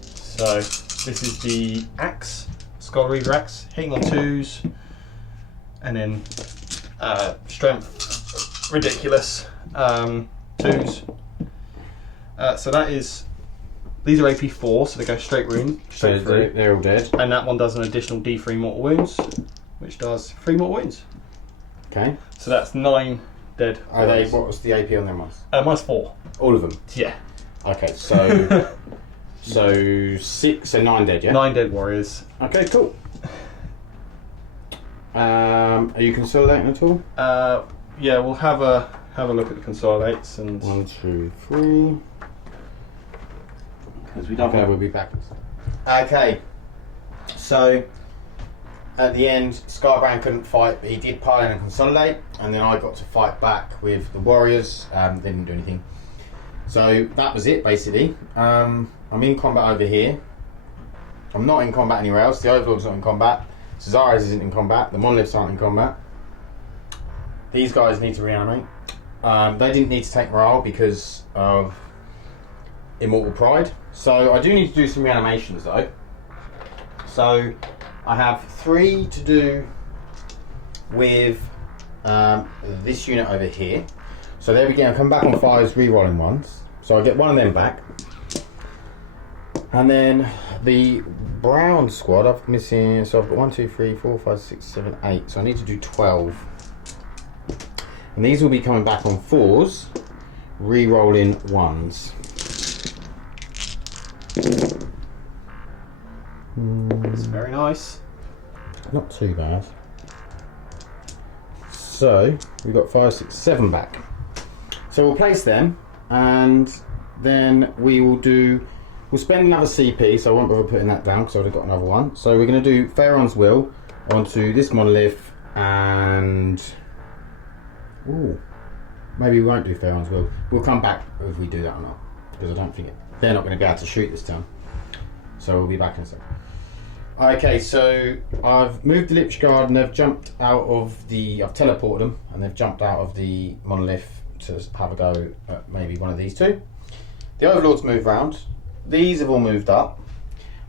So this is the axe, Skull Reaver axe, hitting on 2s, and then strength ridiculous 2s. So that is, these are AP 4, so they go straight through, They're all dead. and that one does an additional D3 mortal wounds, which does 3 mortal wounds. Okay. So that's 9 dead. Are they, warriors. what was the AP on them ones? Mine's 4. All of them? Yeah. Okay, so... so 6, so 9 dead, yeah? 9 dead warriors. Okay, cool. Are you consolidating at all? Yeah, we'll have a look at the consolidates and 1, 2, 3. because we don't Okay, we'll be back. Okay, so at the end, Scarbrand couldn't fight, but he did pile in and consolidate, and then I got to fight back with the warriors. They didn't do anything. So that was it, basically. I'm in combat over here. I'm not in combat anywhere else. The Overlord's not in combat. Cesares isn't in combat. The Monoliths aren't in combat. These guys need to reanimate. They didn't need to take morale because of Immortal Pride. So I do need to do some reanimations though. So I have 3 to do with this unit over here. So there we go, I come back on 5s, re-rolling ones. So I get 1 of them back. And then the brown squad, I've missing, so I've got 1, 2, 3, 4, 5, 6, 7, 8. So I need to do 12. And these will be coming back on 4s, re-rolling 1s. It's very nice. Not too bad. So we've got 5, 6, 7 back. So we'll place them, and then we'll spend another CP, so I won't bother putting that down because I've already got another one. So we're going to do Pharaoh's Will onto this monolith, and maybe we won't do Pharaoh's Will. We'll come back if we do that or not, because I don't think they're not going to be able to shoot this time. So we'll be back in a second. Okay, so I've moved the Lich Guard and they've jumped out of I've teleported them and they've jumped out of the monolith to have a go at maybe one of these two. The Overlords move round. These have all moved up.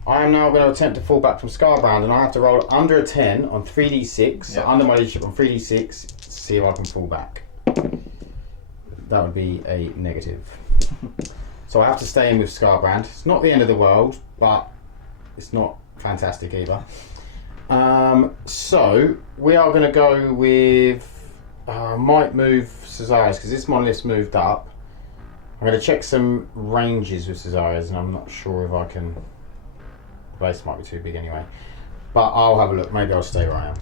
I am now going to attempt to fall back from Scarbrand, and I have to roll under a 10 on 3d6, so under my leadership on 3d6, to see if I can fall back. That would be a negative. So I have to stay in with Scarbrand. It's not the end of the world, but it's not fantastic either. So we are going to go with might move Caesarius, because this monolith's moved up. I'm going to check some ranges with Caesarius, and I'm not sure if I can. The base might be too big anyway, but I'll have a look. Maybe I'll stay where I am.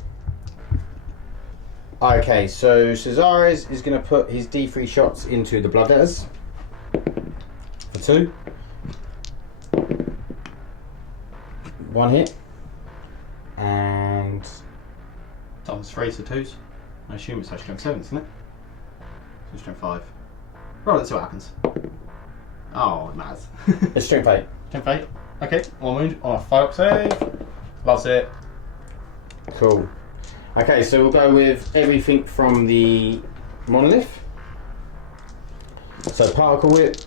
Okay, so Caesarius is going to put his D3 shots into the Bloodletters for 2. 1 hit, and Times 3, so 2s. I assume it's strength 7, isn't it? So strength 5. Right, let's see what happens. Oh, matters. it's strength 8. Strength 8. Okay, 1 wound on a 5 save. Loves it. Cool. Okay, so we'll go with everything from the monolith. So particle whip.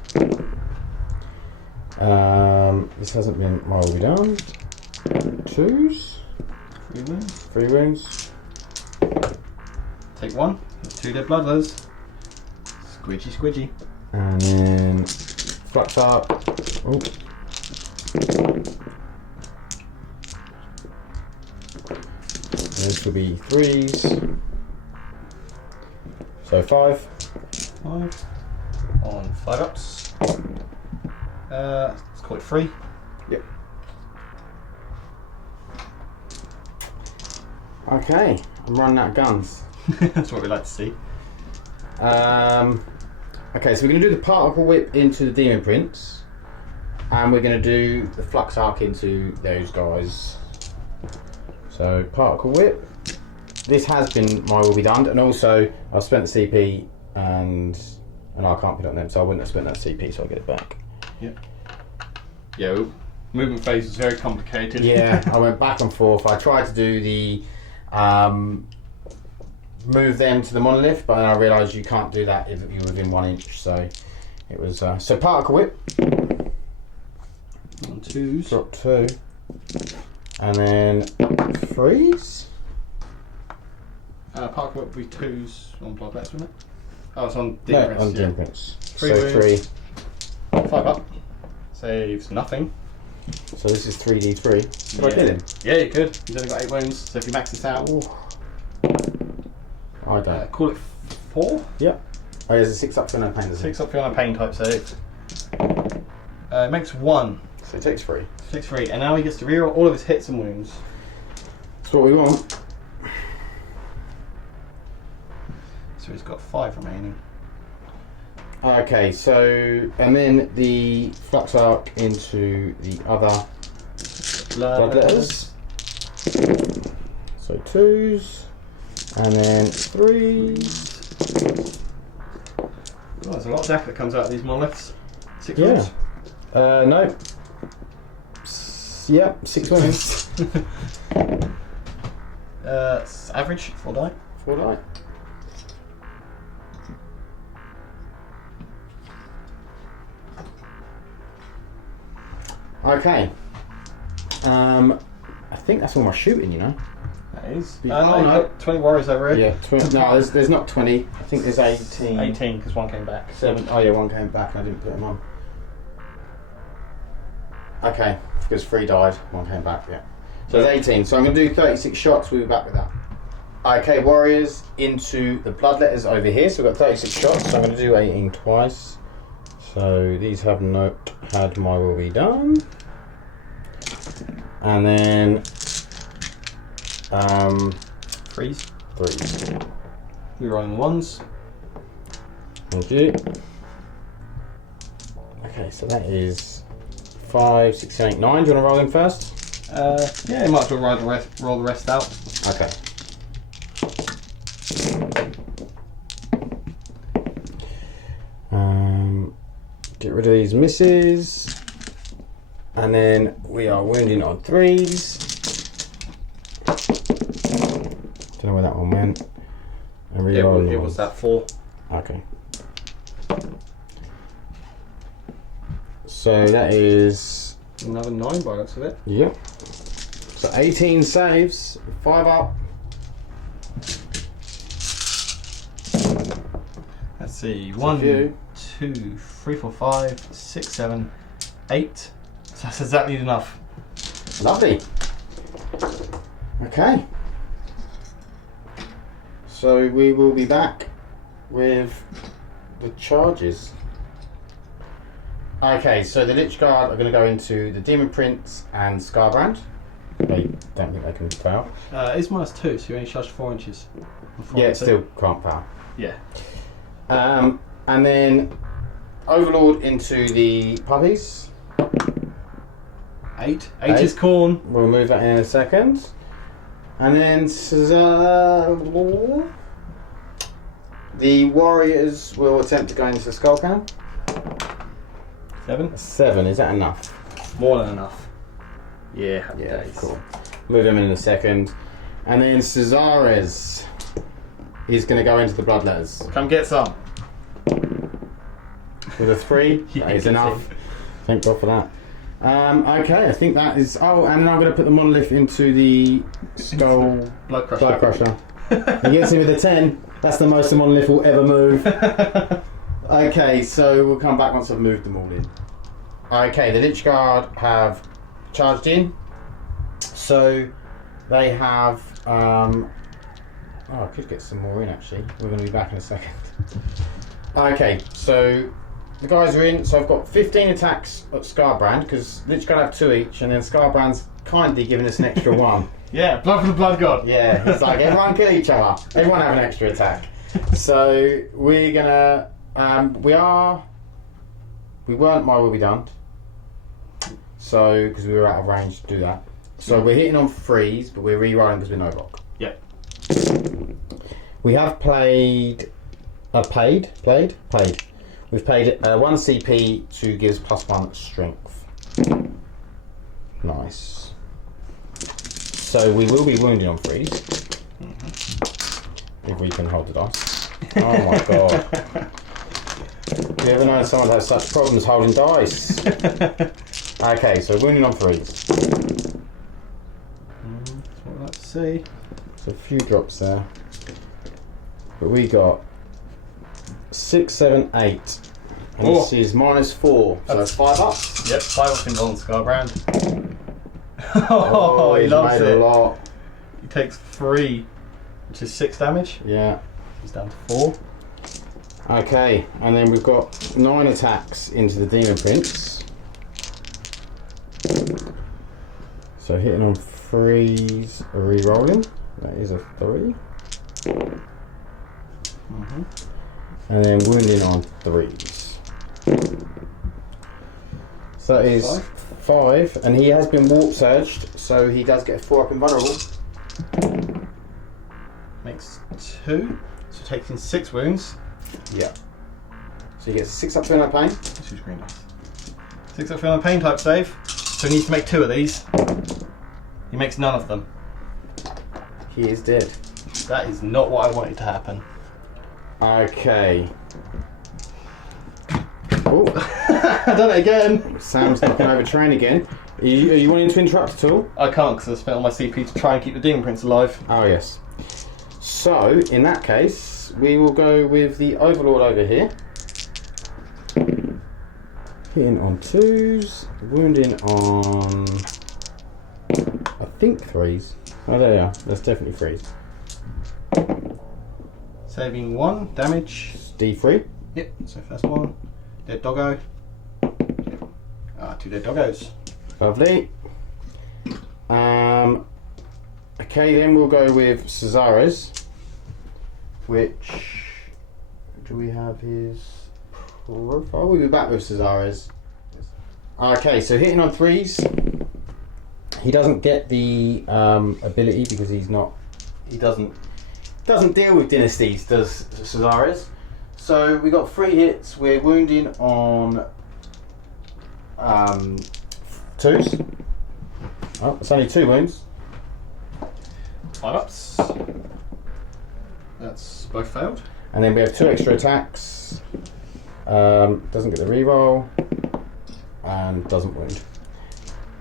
This hasn't been well done. 2s. 3 wounds. 3 wounds. Take 1. That's 2 dead bloodlers. Squidgy, squidgy. And then flux up. Oh. This will be 3s. So 5. 5. On 5 ups. Let's call it 3. Yep. Okay, I'm running out of guns. That's what we like to see. Okay, so we're going to do the particle whip into the Demon Prince, and we're going to do the flux arc into those guys. So particle whip. This has been my will be done, and also I've spent the CP and I can't put it on them, so I wouldn't have spent that CP, so I'll get it back. Yep. Yeah, movement phase is very complicated. Yeah, I went back and forth. I tried to do the move them to the monolith, but then I realised you can't do that if you're within 1 inch. So it was so particle whip. On 2s. Drop 2, and then 3s. Particle whip would be 2s on bloodlets, wouldn't it? Oh, it's on No, Demon on Prince. Demon Prince. 3 So wounds. 3. 5 up. Saves nothing. So this is 3d3. Could I kill him? Yeah, you could. He's only got 8 wounds, so if you max this out, I don't. call it 4? Yep. Oh, there's a 6 up for no pain. 6 up for on a pain type save. It makes 1. So it takes 3. 6 3, and now he gets to reroll all of his hits and wounds. That's what we want. So he's got 5 remaining. Okay, so and then the flux arc into the other bloodletters. So 2s, and then 3s. Oh, there's a lot of deck that comes out of these monoliths. 6 Yeah. wounds. No. Yep, 6 wounds. It's average, 4 die. 4 die. Okay. I think that's all my shooting, you know. That is. Oh, No, no. 20 warriors over here. Yeah. No, there's not 20. I think there's 18. 18, because 1 came back. 7. Oh yeah, 1 came back and I didn't put them on. Okay, because 3 died, 1 came back, yeah. So it's 18. So I'm going to do 36 shots, we'll be back with that. Okay, warriors into the bloodletters over here. So we've got 36 shots, so I'm going to do 18 twice. So these have not had my will be done. And then Freeze. 3. Rerolling ones. Thank you. Okay, so that is 5, 6, 7, 8, 9. Do you want to roll them first? Yeah, you might as well roll the rest out. Okay. Get rid of these misses. And then we are wounding on 3s. Don't know where that one went. And It was that 4. Okay. So that is... Another 9 by the looks of it. Yep. So 18 saves, 5 up. Let's see. a 1, few. 2, 3, 4, 5, 6, 7, 8. So that's exactly enough. Lovely. Okay. So we will be back with the charges. Okay, so the Lich Guard are going to go into the Demon Prince and Scarbrand. They don't think they can fail. It's -2, so you only charged 4 inches. Yeah, it still can't fail. Yeah. And then Overlord into the puppies. 8. 8 is Khorne. We'll move that in a second. And then the warriors will attempt to go into the Skull Cannon. 7. 7, is that enough? More than enough. Yeah, happy Yeah, days. cool. Move them in a second. And then Cesares is going to go into the Bloodletters. Come get some. With a 3, Yeah, that is good enough. thing. Thank God for that. Okay, I think that is... Oh, and then I'm going to put the monolith into the Skull Blood Crusher. Blood Crusher. He gets in with a 10. That's the most the monolith will ever move. Okay, so we'll come back once I've moved them all in. Okay, the Lich Guard have charged in. So they have... oh, I could get some more in actually. We're going to be back in a second. Okay, so the guys are in. So I've got 15 attacks at Scarbrand because Lich Guard have 2 each, and then Scarbrand's kindly giving us an extra 1. Yeah, blood for the blood god. Yeah, it's like everyone kill each other. Everyone have an extra attack. So we're gonna. We weren't. Why were we done? So because we were out of range to do that. So we're hitting on freeze, but we're rerolling because we're no block. Yep. We have played. Played. We've played 1 CP to give us +1 strength. Nice. So we will be wounded on freeze. If we can hold the dice. Oh my god. Have you ever known someone has such problems holding dice? Okay, so wounded on freeze. That's what I'd like to see. So a few drops there. But we got 6, 7, 8. And this is -4. So that's 5 up. Yep, 5 up in Golden Scarbrand. Oh, he he's loves made it. a lot. He takes 3, which is 6 damage. Yeah. He's down to 4. Okay, and then we've got 9 attacks into the Demon Prince. So hitting on 3s, re-rolling. That is a 3. And then wounding on 3s. So that is 5, and he has been warp surged, so he does get a 4 up invulnerable. Makes 2. So takes in 6 wounds. Yeah. So he gets 6 up to pain. This is green dice. 6 up feeling pain type save. So he needs to make 2 of these. He makes none of them. He is dead. That is not what I wanted to happen. Okay. Oh, I've done it again. Sam's knocking over train again. Are you wanting to interrupt at all? I can't because I spent all my CP to try and keep the Demon Prince alive. Oh yes. So in that case, we will go with the Overlord over here. Hitting on 2s, wounding on I think 3s. Oh there you are. That's definitely 3s. Saving 1 damage. D3. Yep. So first one. Dead doggo. 2 dead doggos. Lovely. Okay, then we'll go with Caesares, which, do we have his profile? We'll be back with Caesares. Okay, so hitting on 3s, he doesn't get the ability because he doesn't deal with dynasties, does Caesares. So we got 3 hits, we're wounding on 2s. Oh, it's only 2 wounds. 5 ups. That's both failed. And then we have 2 extra attacks. Doesn't get the reroll. And doesn't wound.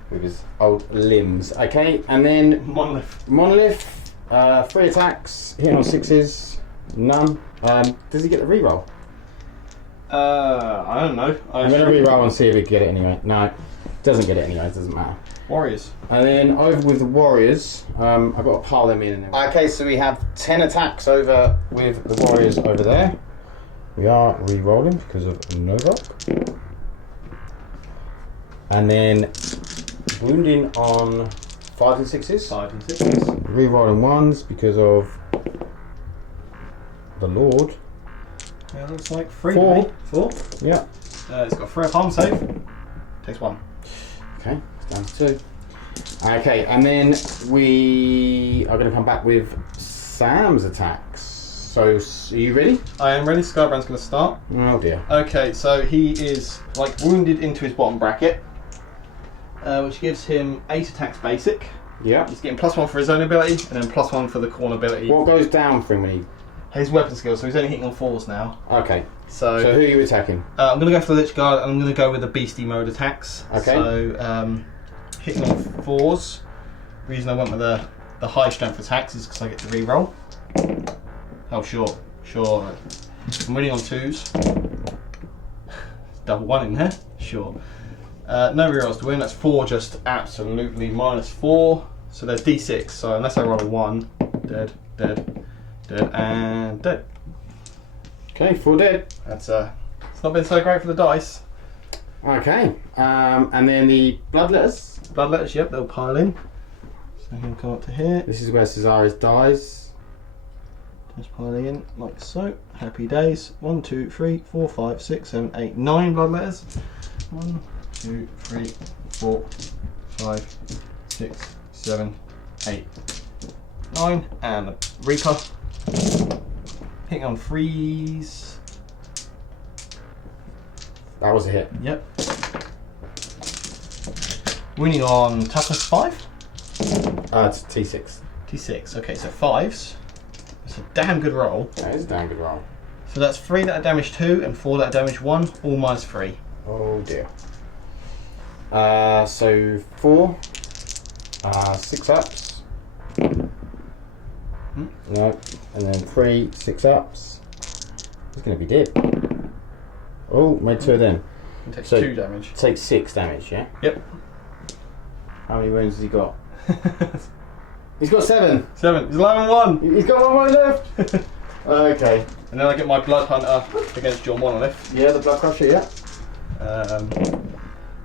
With his old limbs. Okay, and then Monolith. 3 attacks. Hitting on 6s. None. Does he get the reroll? I don't know. I'm going to reroll and see if he can get it anyway. No, doesn't get it anyway. It doesn't matter. Warriors. And then over with the Warriors, I've got to pile them in. Okay, so we have 10 attacks over with the Warriors over there. We are re-rolling because of Novok. And then wounding on 5 and 6s. 5 and 6s. Re-rolling 1s because of the Lord. Yeah, looks like 3. 4. 4. Yeah. It's got a 3 harm save. Takes 1. Okay, it's down to 2. Okay, and then we are going to come back with Sam's attacks. So, are you ready? I am ready. Skybrand's going to start. Oh dear. Okay, so he is like wounded into his bottom bracket, which gives him 8 attacks basic. Yeah. He's getting +1 for his own ability, and then +1 for the Khorne ability. What goes down for him when he... His weapon skill, so he's only hitting on 4s now. Okay. So who are you attacking? I'm going to go for the Lich Guard, and I'm going to go with the Beastie mode attacks. Okay. So hitting on 4s. The reason I went with the high strength attacks is because I get to re-roll. Oh, sure. I'm winning on 2s. Double 1 in there. Sure. No rerolls to win. That's 4, just absolutely -4. So they're d6. So unless I roll a 1, dead, and dead. Okay, 4 dead. That's it's not been so great for the dice. Okay. And then the Bloodletters. Bloodletters, yep, they'll pile in. So he'll come up to here. This is where Caesares dies. Just piling in like so. Happy days. 1, 2, 3, 4, 5, 6, 7, 8, 9 Bloodletters. 1, 2, 3, 4, 5, 6, 7, 8, 9, and the Reaper. Hitting on 3s. That was a hit. Yep. Winning on toughness 5. It's T6. T6. Okay, so 5s. It's a damn good roll. That is a damn good roll. So that's 3 that are damage 2 and 4 that are damage 1, all -3. Oh dear. So 4. 6 ups. No. And then 3, 6 ups. He's going to be dead. Oh, made 2 of them. It takes So 2 damage. Takes 6 damage, yeah? Yep. How many wounds has he got? He's got 7. 7. He's alive on 1. He's got 1 wound left. Okay. And then I get my Blood Hunter against your Monolith. Yeah, the Blood Crusher, yeah.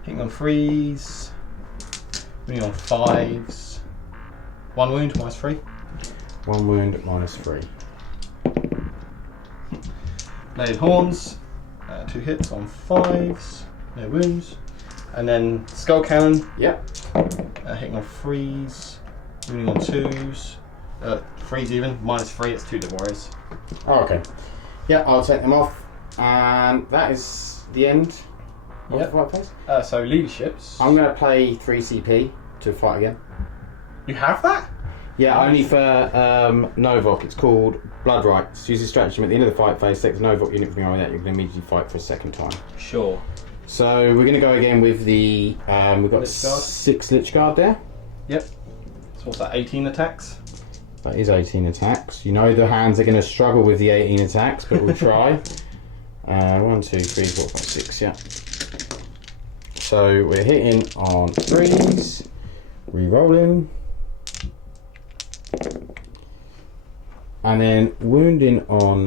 Hitting on 3s. Winning on 5s. 1 wound, -3. 1 wound, -3. Bladed Horns. 2 hits on 5s. No wounds. And then Skull Cannon. Yep. Hitting on 3s. Winning on 2s. 3s even. -3. It's 2 to Warriors. Oh, okay. Yeah, I'll take them off. And that is the end. Yep. Of the fight phase. So leaderships. I'm going to play 3 CP to fight again. You have that? Yeah, only for Novok. It's called Blood Rights. Use this stratagem at the end of the fight phase. Take the Novok unit from your that. You're going to immediately fight for a second time. Sure. So we're going to go again with the. We've got Lich Guard. 6 Lich Guard there. Yep. So what's that? 18 attacks. That is 18 attacks. You know the hands are going to struggle with the 18 attacks, but we'll try. 1, 2, 3, 4, 5, 6. Yeah. So we're hitting on 3s, re-rolling, and then wounding on.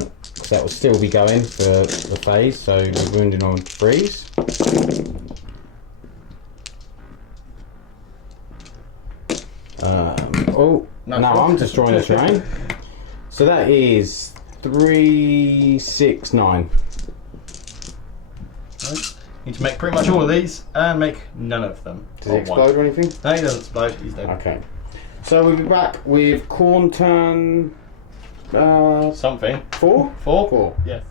That will still be going for the phase. So we're wounding on 3s. No, I'm destroying the terrain. So that is 3, 6, 9. Right. Need to make pretty much all of these and make none of them. Does he explode or anything? No, he doesn't explode. He's dead. Okay. So we'll be back with Khorne turn. Something. 4? 4? 4. Yes.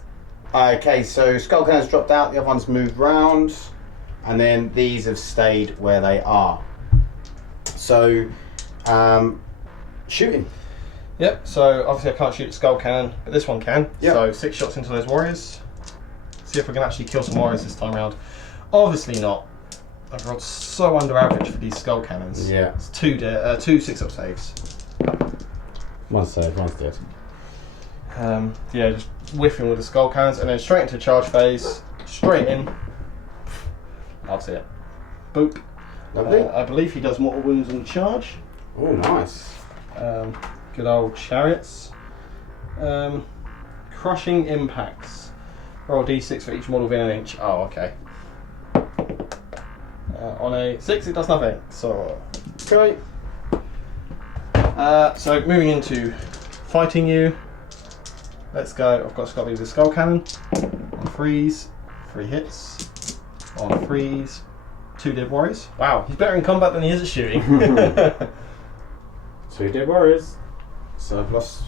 Okay, so Skull Cannon's dropped out, the other one's moved round, and then these have stayed where they are. So, shooting. Yep, so obviously I can't shoot the Skull Cannon, but this one can. Yep. So 6 shots into those warriors. See if we can actually kill some warriors this time around. Obviously not. I've rolled so under average for these Skull Cannons. Yeah. It's 2 6-up saves. One's saved, one's dead. Yeah, just whiffing with the Skull Cannons and then straight into charge phase, straight in. I'll see it. Boop. Lovely. I believe he does mortal wounds on the charge. Oh, nice. Good old chariots. Crushing impacts. Roll d6 for each model within an inch. Oh, okay. On a 6, it does nothing. So, Okay. so moving into fighting you. Let's go. I've got to be the Skull Cannon. On freeze, 3 hits. On freeze, 2 dead warriors. Wow, he's better in combat than he is at shooting. 2 dead warriors. Surplus.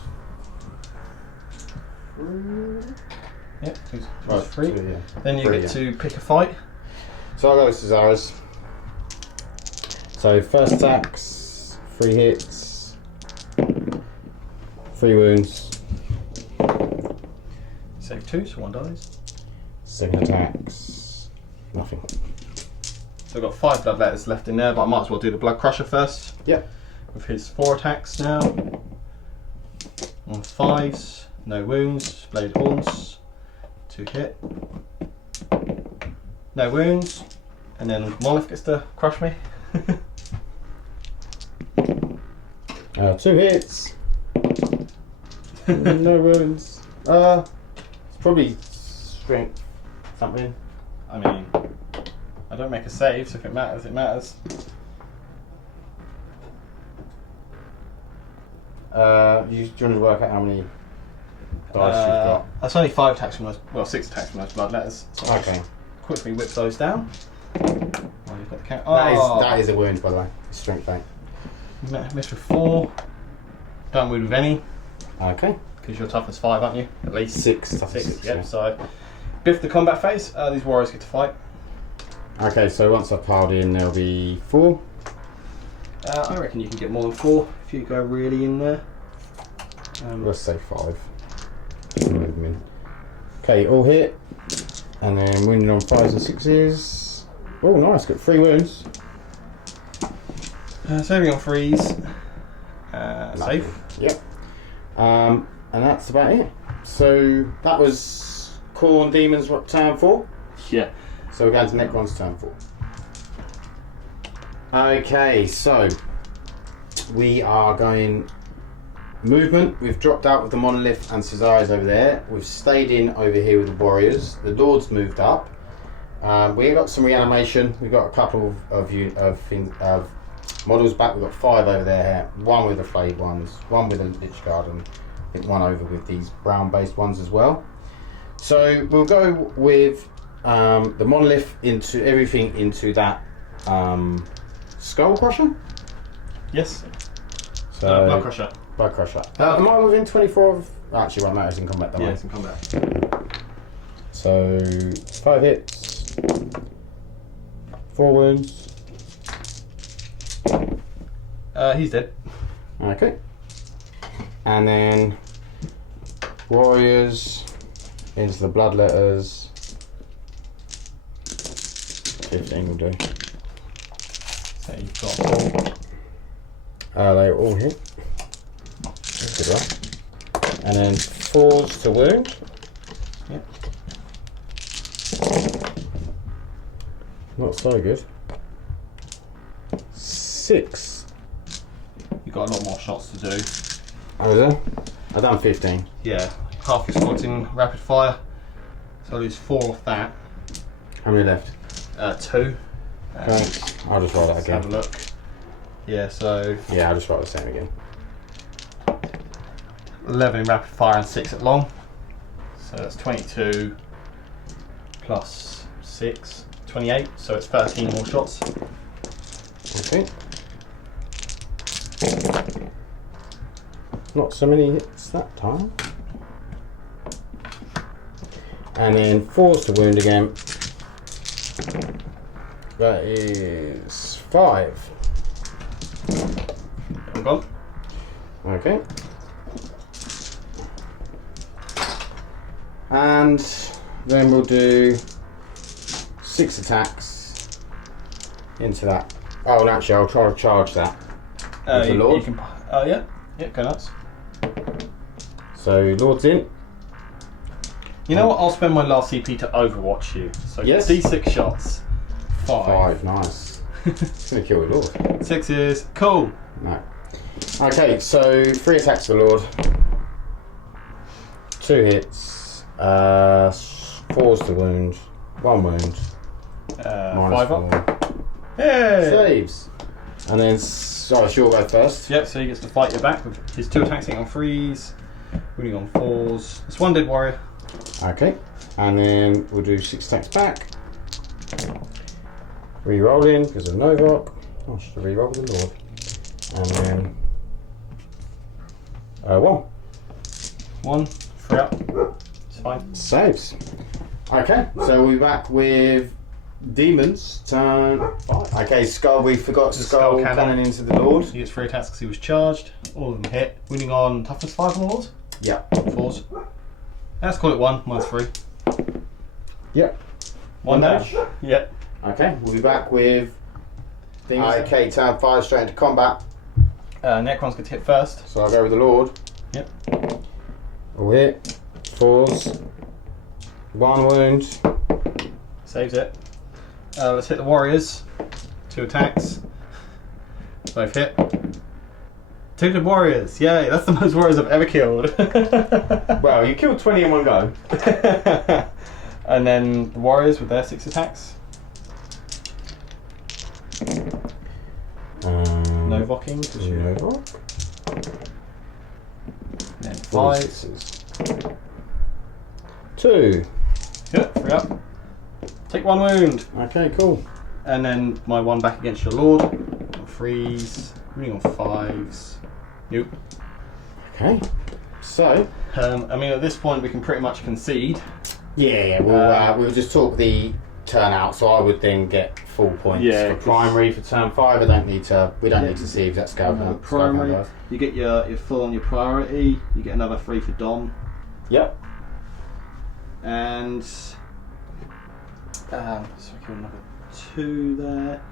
Yep, he's Right, 3. 2, yeah. Then you 3, get yeah. to pick a fight. So I'll go with Cesaris. So first attacks, 3 hits, 3 wounds. Save 2, so 1 dies. Second attacks, nothing. So I've got 5 blood letters left in there, but I might as well do the Blood Crusher first. Yep. With his 4 attacks now. On 5s, no wounds, blade horns, 2 hit. No wounds, and then Monolith gets to crush me. 2 hits. No wounds. It's probably strength something. I mean, I don't make a save, so if it matters, it matters. Do you want to work out how many dice you've got? That's only 5 attacks from those, well, 6 attacks from those blood letters. So I'll Okay. just quickly whip those down. While you've got the count. That is a wound, by the way. Strength 8. Missed with 4. Don't wound with any, Okay. because you're toughness 5, aren't you? At least. 6. 6, yep. So, biff the combat phase. These warriors get to fight. Okay, so once I've piled in, there'll be 4. I reckon you can get more than 4 if you go really in there. Let's say 5. Move them in. Okay, all hit. And then wounded on 5s and 6s. Oh, nice, got 3 wounds. Saving on freeze. Save. Yep. And that's about it. So that was Khorne Daemons turn 4. Yeah. So we're going to Necron's turn 4. Okay, so we are going movement. We've dropped out with the Monolith and Cesaris over there. We've stayed in over here with the Warriors. The Lords moved up. We got some reanimation. We've got a couple of models back. We've got 5 over there. 1 with the flayed ones, 1 with a Lich Guard, and I think 1 over with these brown-based ones as well. So we'll go with the Monolith into everything into that Skull Crusher. Yes. So Blood Crusher. Blood Crusher. Am I within 24 of... Actually, right now it's in combat, don't Yeah, I? it's in combat. So 5 hits, 4 wounds. He's dead. Okay. And then Warriors into the Bloodletters. 15 will do. So you've got 4. They all hit. Good luck. And then 4s to wound. Yep. Not so good. 6. You've got a lot more shots to do. Oh, is there? I've done 15. Yeah. Half your squad's in rapid fire. So I lose 4 off that. How many left? 2. Okay. I'll just roll that Let's have a again. look. Yeah, so Yeah, I'll just roll the same again. 11 in rapid fire and 6 at long. So that's 22 plus 6, 28. So it's 13 more shots. Okay. Not so many hits that time. And then 4's to wound again. That is 5. I'm gone. Okay. And then we'll do 6 attacks into that. Oh, and actually, I'll try to charge that. Into Lord. You can, yeah, go nuts. So, Lord's in. You know what? I'll spend my last CP to overwatch you. So Yes. D6 shots. 5. 5, nice. It's going to kill the Lord. 6 is cool. No. Okay, so 3 attacks for the Lord. 2 hits. 4's to wound. 1 wound. Minus 5 4. up. Hey! Saves. And then, sorry, she'll go first. Yep, so he gets to fight you back with his 2 attacks hitting on 3s, wounding on 4s. It's 1 dead warrior. Okay, and then we'll do 6 attacks back. Re-rolling because of Novok. Oh, I should have re-rolled the Lord. And then 1. 1, 3 up. It's fine. Saves. Okay, so we're back with Demons. Turn 5. Okay, Skull. We forgot The Skull Skull cannon into the Lord. He gets 3 attacks because he was charged. All of them hit. Wounding on toughness 5 on the Lord. Yeah. 4s. Let's call it 1, minus 3. Yep. 1 dash. Yep. Okay, we'll be back with. Demons. Okay, turn 5 straight into combat. Necrons get hit first. So I'll go with the Lord. Yep. All hit. 4s. 1 wound. Saves it. Let's hit the warriors. 2 attacks. Both hit. 2 dead warriors. Yay, that's the most warriors I've ever killed. Well, you killed 20 in one go. And then the warriors with their 6 attacks. No vocking. No. Then 5. 2. Good, 3 up. Take 1 wound. Okay, cool. And then my 1 back against your lord. On 3s. Wounding on 5s. Nope. Okay. So. I mean, at this point we can pretty much concede. Yeah, we'll just talk the turnout. So I would then get full points Yeah, for primary for turn 5. I don't need to. We don't need to see if that's going. Primary. You get your full on your priority. You get another 3 for Dom. Yep. And so I kill another 2 there.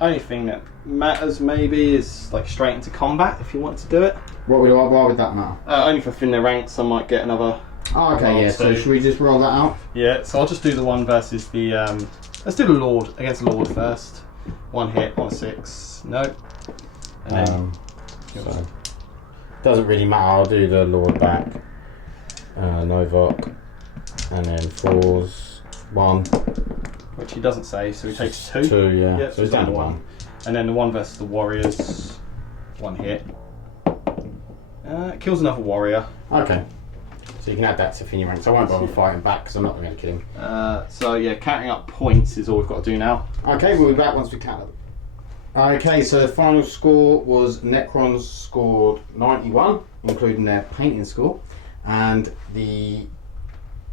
Only thing that matters maybe is like straight into combat if you want to do it. Why would that matter? Only for thin their ranks, I might get another. Oh, okay, yeah. So should we just roll that out? Yeah. So I'll just do the one versus the. Let's do the Lord against the Lord first. 1 hit, 1 6. No. And then. So doesn't really matter. I'll do the Lord back. Novok, and then 4s. 1. Which he doesn't save, so he takes 2. 2, yeah. Yep, So he's down to 1. And then the 1 versus the warriors. 1 hit. Kills another warrior. Okay. So you can add that to fin your ranks. I won't bother fighting back because I'm not going to kill him. So yeah, counting up points is all we've got to do now. Okay, we'll be back once we count them. Okay, so the final score was Necrons scored 91, including their painting score, and the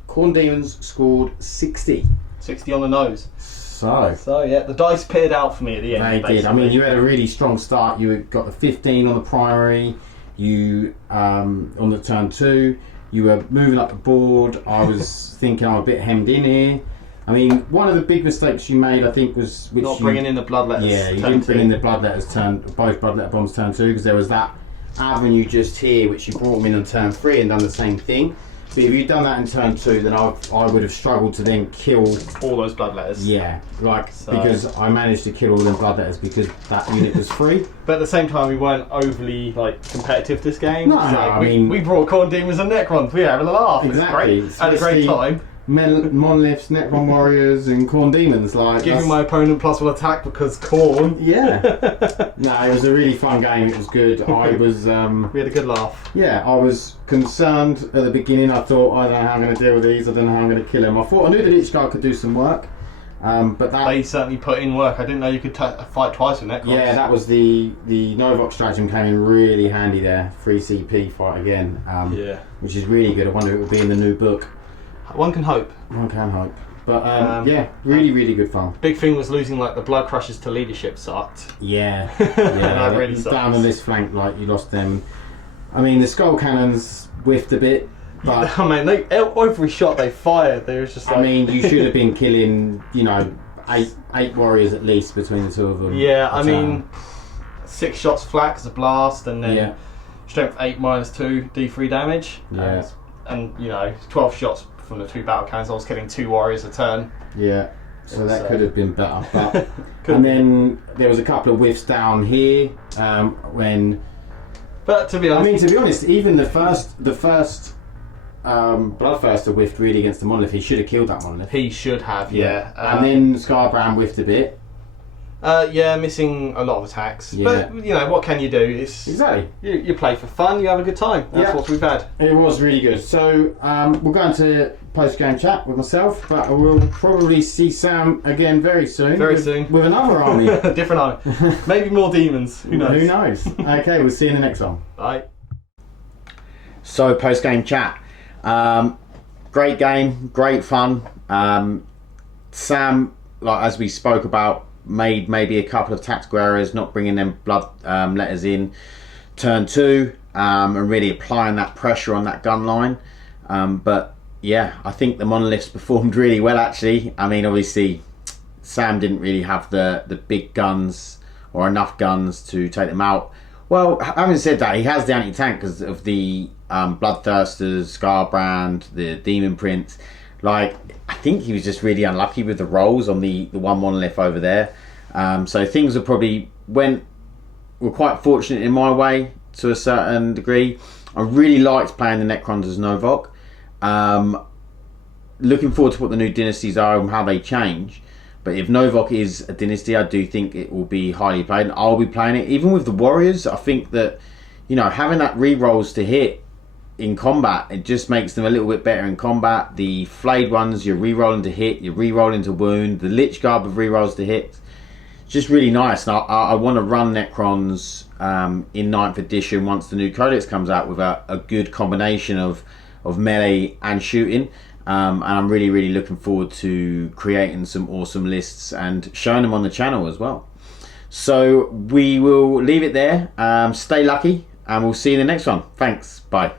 Khorne Daemons scored 60. 60 on the nose. So yeah, the dice peered out for me at the end. they did. I mean, you had a really strong start. You got the 15 on the primary. You on the turn 2. You were moving up the board. I was thinking I'm a bit hemmed in here. I mean, one of the big mistakes you made, I think, was not bringing in the bloodletters. Yeah, you didn't bring in the bloodletters both bloodletter bombs turn 2, because there was that avenue just here which you brought them in on turn 3 and done the same thing. But if you'd done that in turn 2, then I would have struggled to then kill all those bloodletters. Yeah, because I managed to kill all them bloodletters because that unit was free. But at the same time, we weren't overly competitive this game. No, I mean, we brought Khorne Daemons and Necrons. We were having a laugh. Exactly. It was great. Had a great time. monoliths, Necron warriors, and Khorne Daemons. Like Giving my opponent +1 attack because Khorne. Yeah. No, it was a really fun game. It was good. I was. We had a good laugh. Yeah, I was concerned at the beginning. I thought, I don't know how I'm going to deal with these. I don't know how I'm going to kill him. I knew the Lich Guard could do some work. But that They certainly put in work. I didn't know you could fight twice with Necrons. yeah, that was the Novok stratagem came in really handy there. 3 CP fight again, Yeah. which is really good. I wonder if it will be in the new book. One can hope. One can hope. But yeah, really good fun. Big thing was losing like the blood crushers to leadership sucked. Yeah, That really sucks. down on this flank, like you lost them. I mean, the skull cannons whiffed a bit, but I mean, every shot they fired, they was just like. I mean, you should have been killing, eight warriors at least between the two of them. Yeah, I But, mean, 6 shots flat as a blast, and then yeah, strength 8 -2 D3 damage. Yeah. And 12 shots from the 2 battle cannons. I was killing 2 warriors a turn. yeah. So It's, that could have been better. But Could and be. then there was a couple of whiffs down here when. But to be I honest, mean, to be honest, even the first Bloodthirster whiffed really against the monolith. He should have killed that monolith. he should have. Yeah. And then Scarbrand whiffed a bit. Missing a lot of attacks. Yeah. But what can you do? It's Exactly. you play for fun. You have a good time. That's Yeah. what we've had. It was really good. So we'll go into post-game chat with myself, but we'll probably see Sam again very soon. Very soon. With another army. Different army. Maybe more demons. Who knows? Who knows? Okay, we'll see you in the next one. Bye. So post-game chat. Great game, great fun. Sam, like as we spoke about, made maybe a couple of tactical errors, not bringing them blood letters in turn 2, and really applying that pressure on that gun line. But yeah, I think the monoliths performed really well actually. I mean, obviously Sam didn't really have the big guns or enough guns to take them out. Well, having said that, he has the anti-tank because of the Bloodthirsters, Scarbrand, the Demon Prince. Like, I think he was just really unlucky with the rolls on the one monolith over there. So things were were quite fortunate in my way to a certain degree. I really liked playing the Necrons as Novok. Looking forward to what the new dynasties are and how they change. But if Novok is a dynasty, I do think it will be highly played, and I'll be playing it. Even with the Warriors, I think that having that re-rolls to hit in combat, it just makes them a little bit better in combat. The flayed ones, you're re-rolling to hit, you're re-rolling to wound. The Lich Guard with re-rolls to hit, just really nice. And I want to run Necrons in 9th edition once the new codex comes out with a good combination of melee and shooting. And I'm really looking forward to creating some awesome lists and showing them on the channel as well. So we will leave it there. Stay lucky, and we'll see you in the next one. Thanks. Bye.